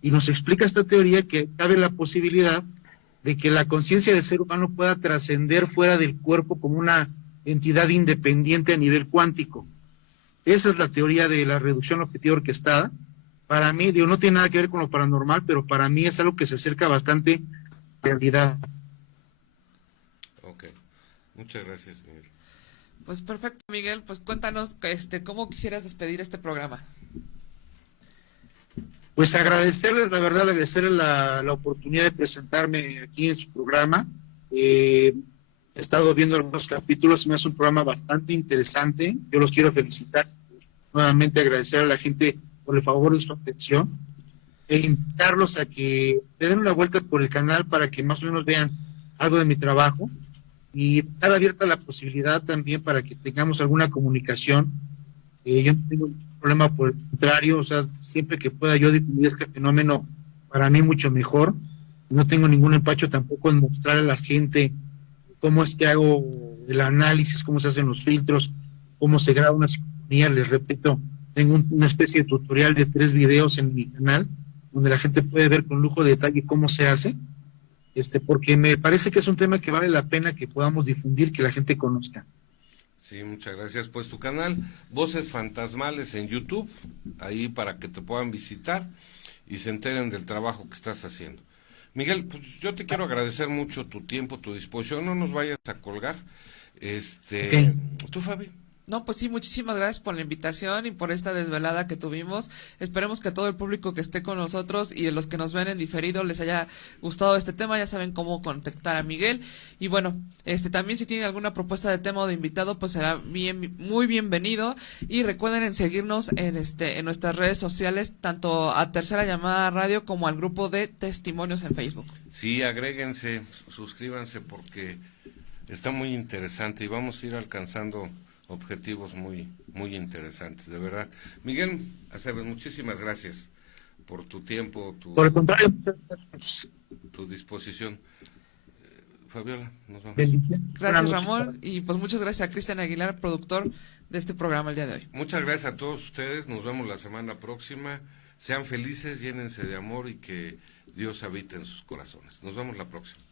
y nos explica esta teoría que cabe la posibilidad de que la conciencia del ser humano pueda trascender fuera del cuerpo como una entidad independiente a nivel cuántico. Esa es la teoría de la reducción objetiva orquestada. Para mí, no tiene nada que ver con lo paranormal, pero para mí es algo que se acerca bastante a la realidad. Ok, muchas gracias, Miguel. Pues perfecto, Miguel, pues cuéntanos cómo quisieras despedir este programa. Pues agradecerles, la verdad, la oportunidad de presentarme aquí en su programa. He estado viendo algunos capítulos, me hace un programa bastante interesante. Yo los quiero felicitar, nuevamente agradecer a la gente por el favor de su atención e invitarlos a que se den una vuelta por el canal para que más o menos vean algo de mi trabajo, y estar abierta la posibilidad también para que tengamos alguna comunicación. Yo no tengo ningún problema, por el contrario, o sea, siempre que pueda yo difundir este fenómeno, para mí mucho mejor. No tengo ningún empacho tampoco en mostrar a la gente cómo es que hago el análisis, cómo se hacen los filtros, cómo se graba una psicofonía. Les repito, tengo una especie de tutorial de 3 videos en mi canal, donde la gente puede ver con lujo de detalle cómo se hace. Porque me parece que es un tema que vale la pena que podamos difundir, que la gente conozca. Sí, muchas gracias. Pues tu canal, Voces Fantasmales en YouTube, ahí para que te puedan visitar y se enteren del trabajo que estás haciendo. Miguel, pues yo te quiero agradecer mucho tu tiempo, tu disposición, no nos vayas a colgar. Okay. ¿Tú, Fabi? No, pues sí, muchísimas gracias por la invitación y por esta desvelada que tuvimos. Esperemos que a todo el público que esté con nosotros y a los que nos ven en diferido les haya gustado este tema. Ya saben cómo contactar a Miguel. Y bueno, también si tienen alguna propuesta de tema o de invitado, pues será muy bienvenido. Y recuerden en seguirnos en nuestras redes sociales, tanto a Tercera Llamada Radio como al grupo de Testimonios en Facebook. Sí, agréguense, suscríbanse porque está muy interesante y vamos a ir alcanzando objetivos muy interesantes, de verdad. Miguel Aceves, muchísimas gracias por tu tiempo, Por el contrario, tu disposición. Fabiola, nos vamos. bendiciones. Gracias, Ramón, y pues muchas gracias a Cristian Aguilar, productor de este programa el día de hoy. Muchas gracias a todos ustedes, nos vemos la semana próxima. Sean felices, llénense de amor y que Dios habite en sus corazones. Nos vemos la próxima.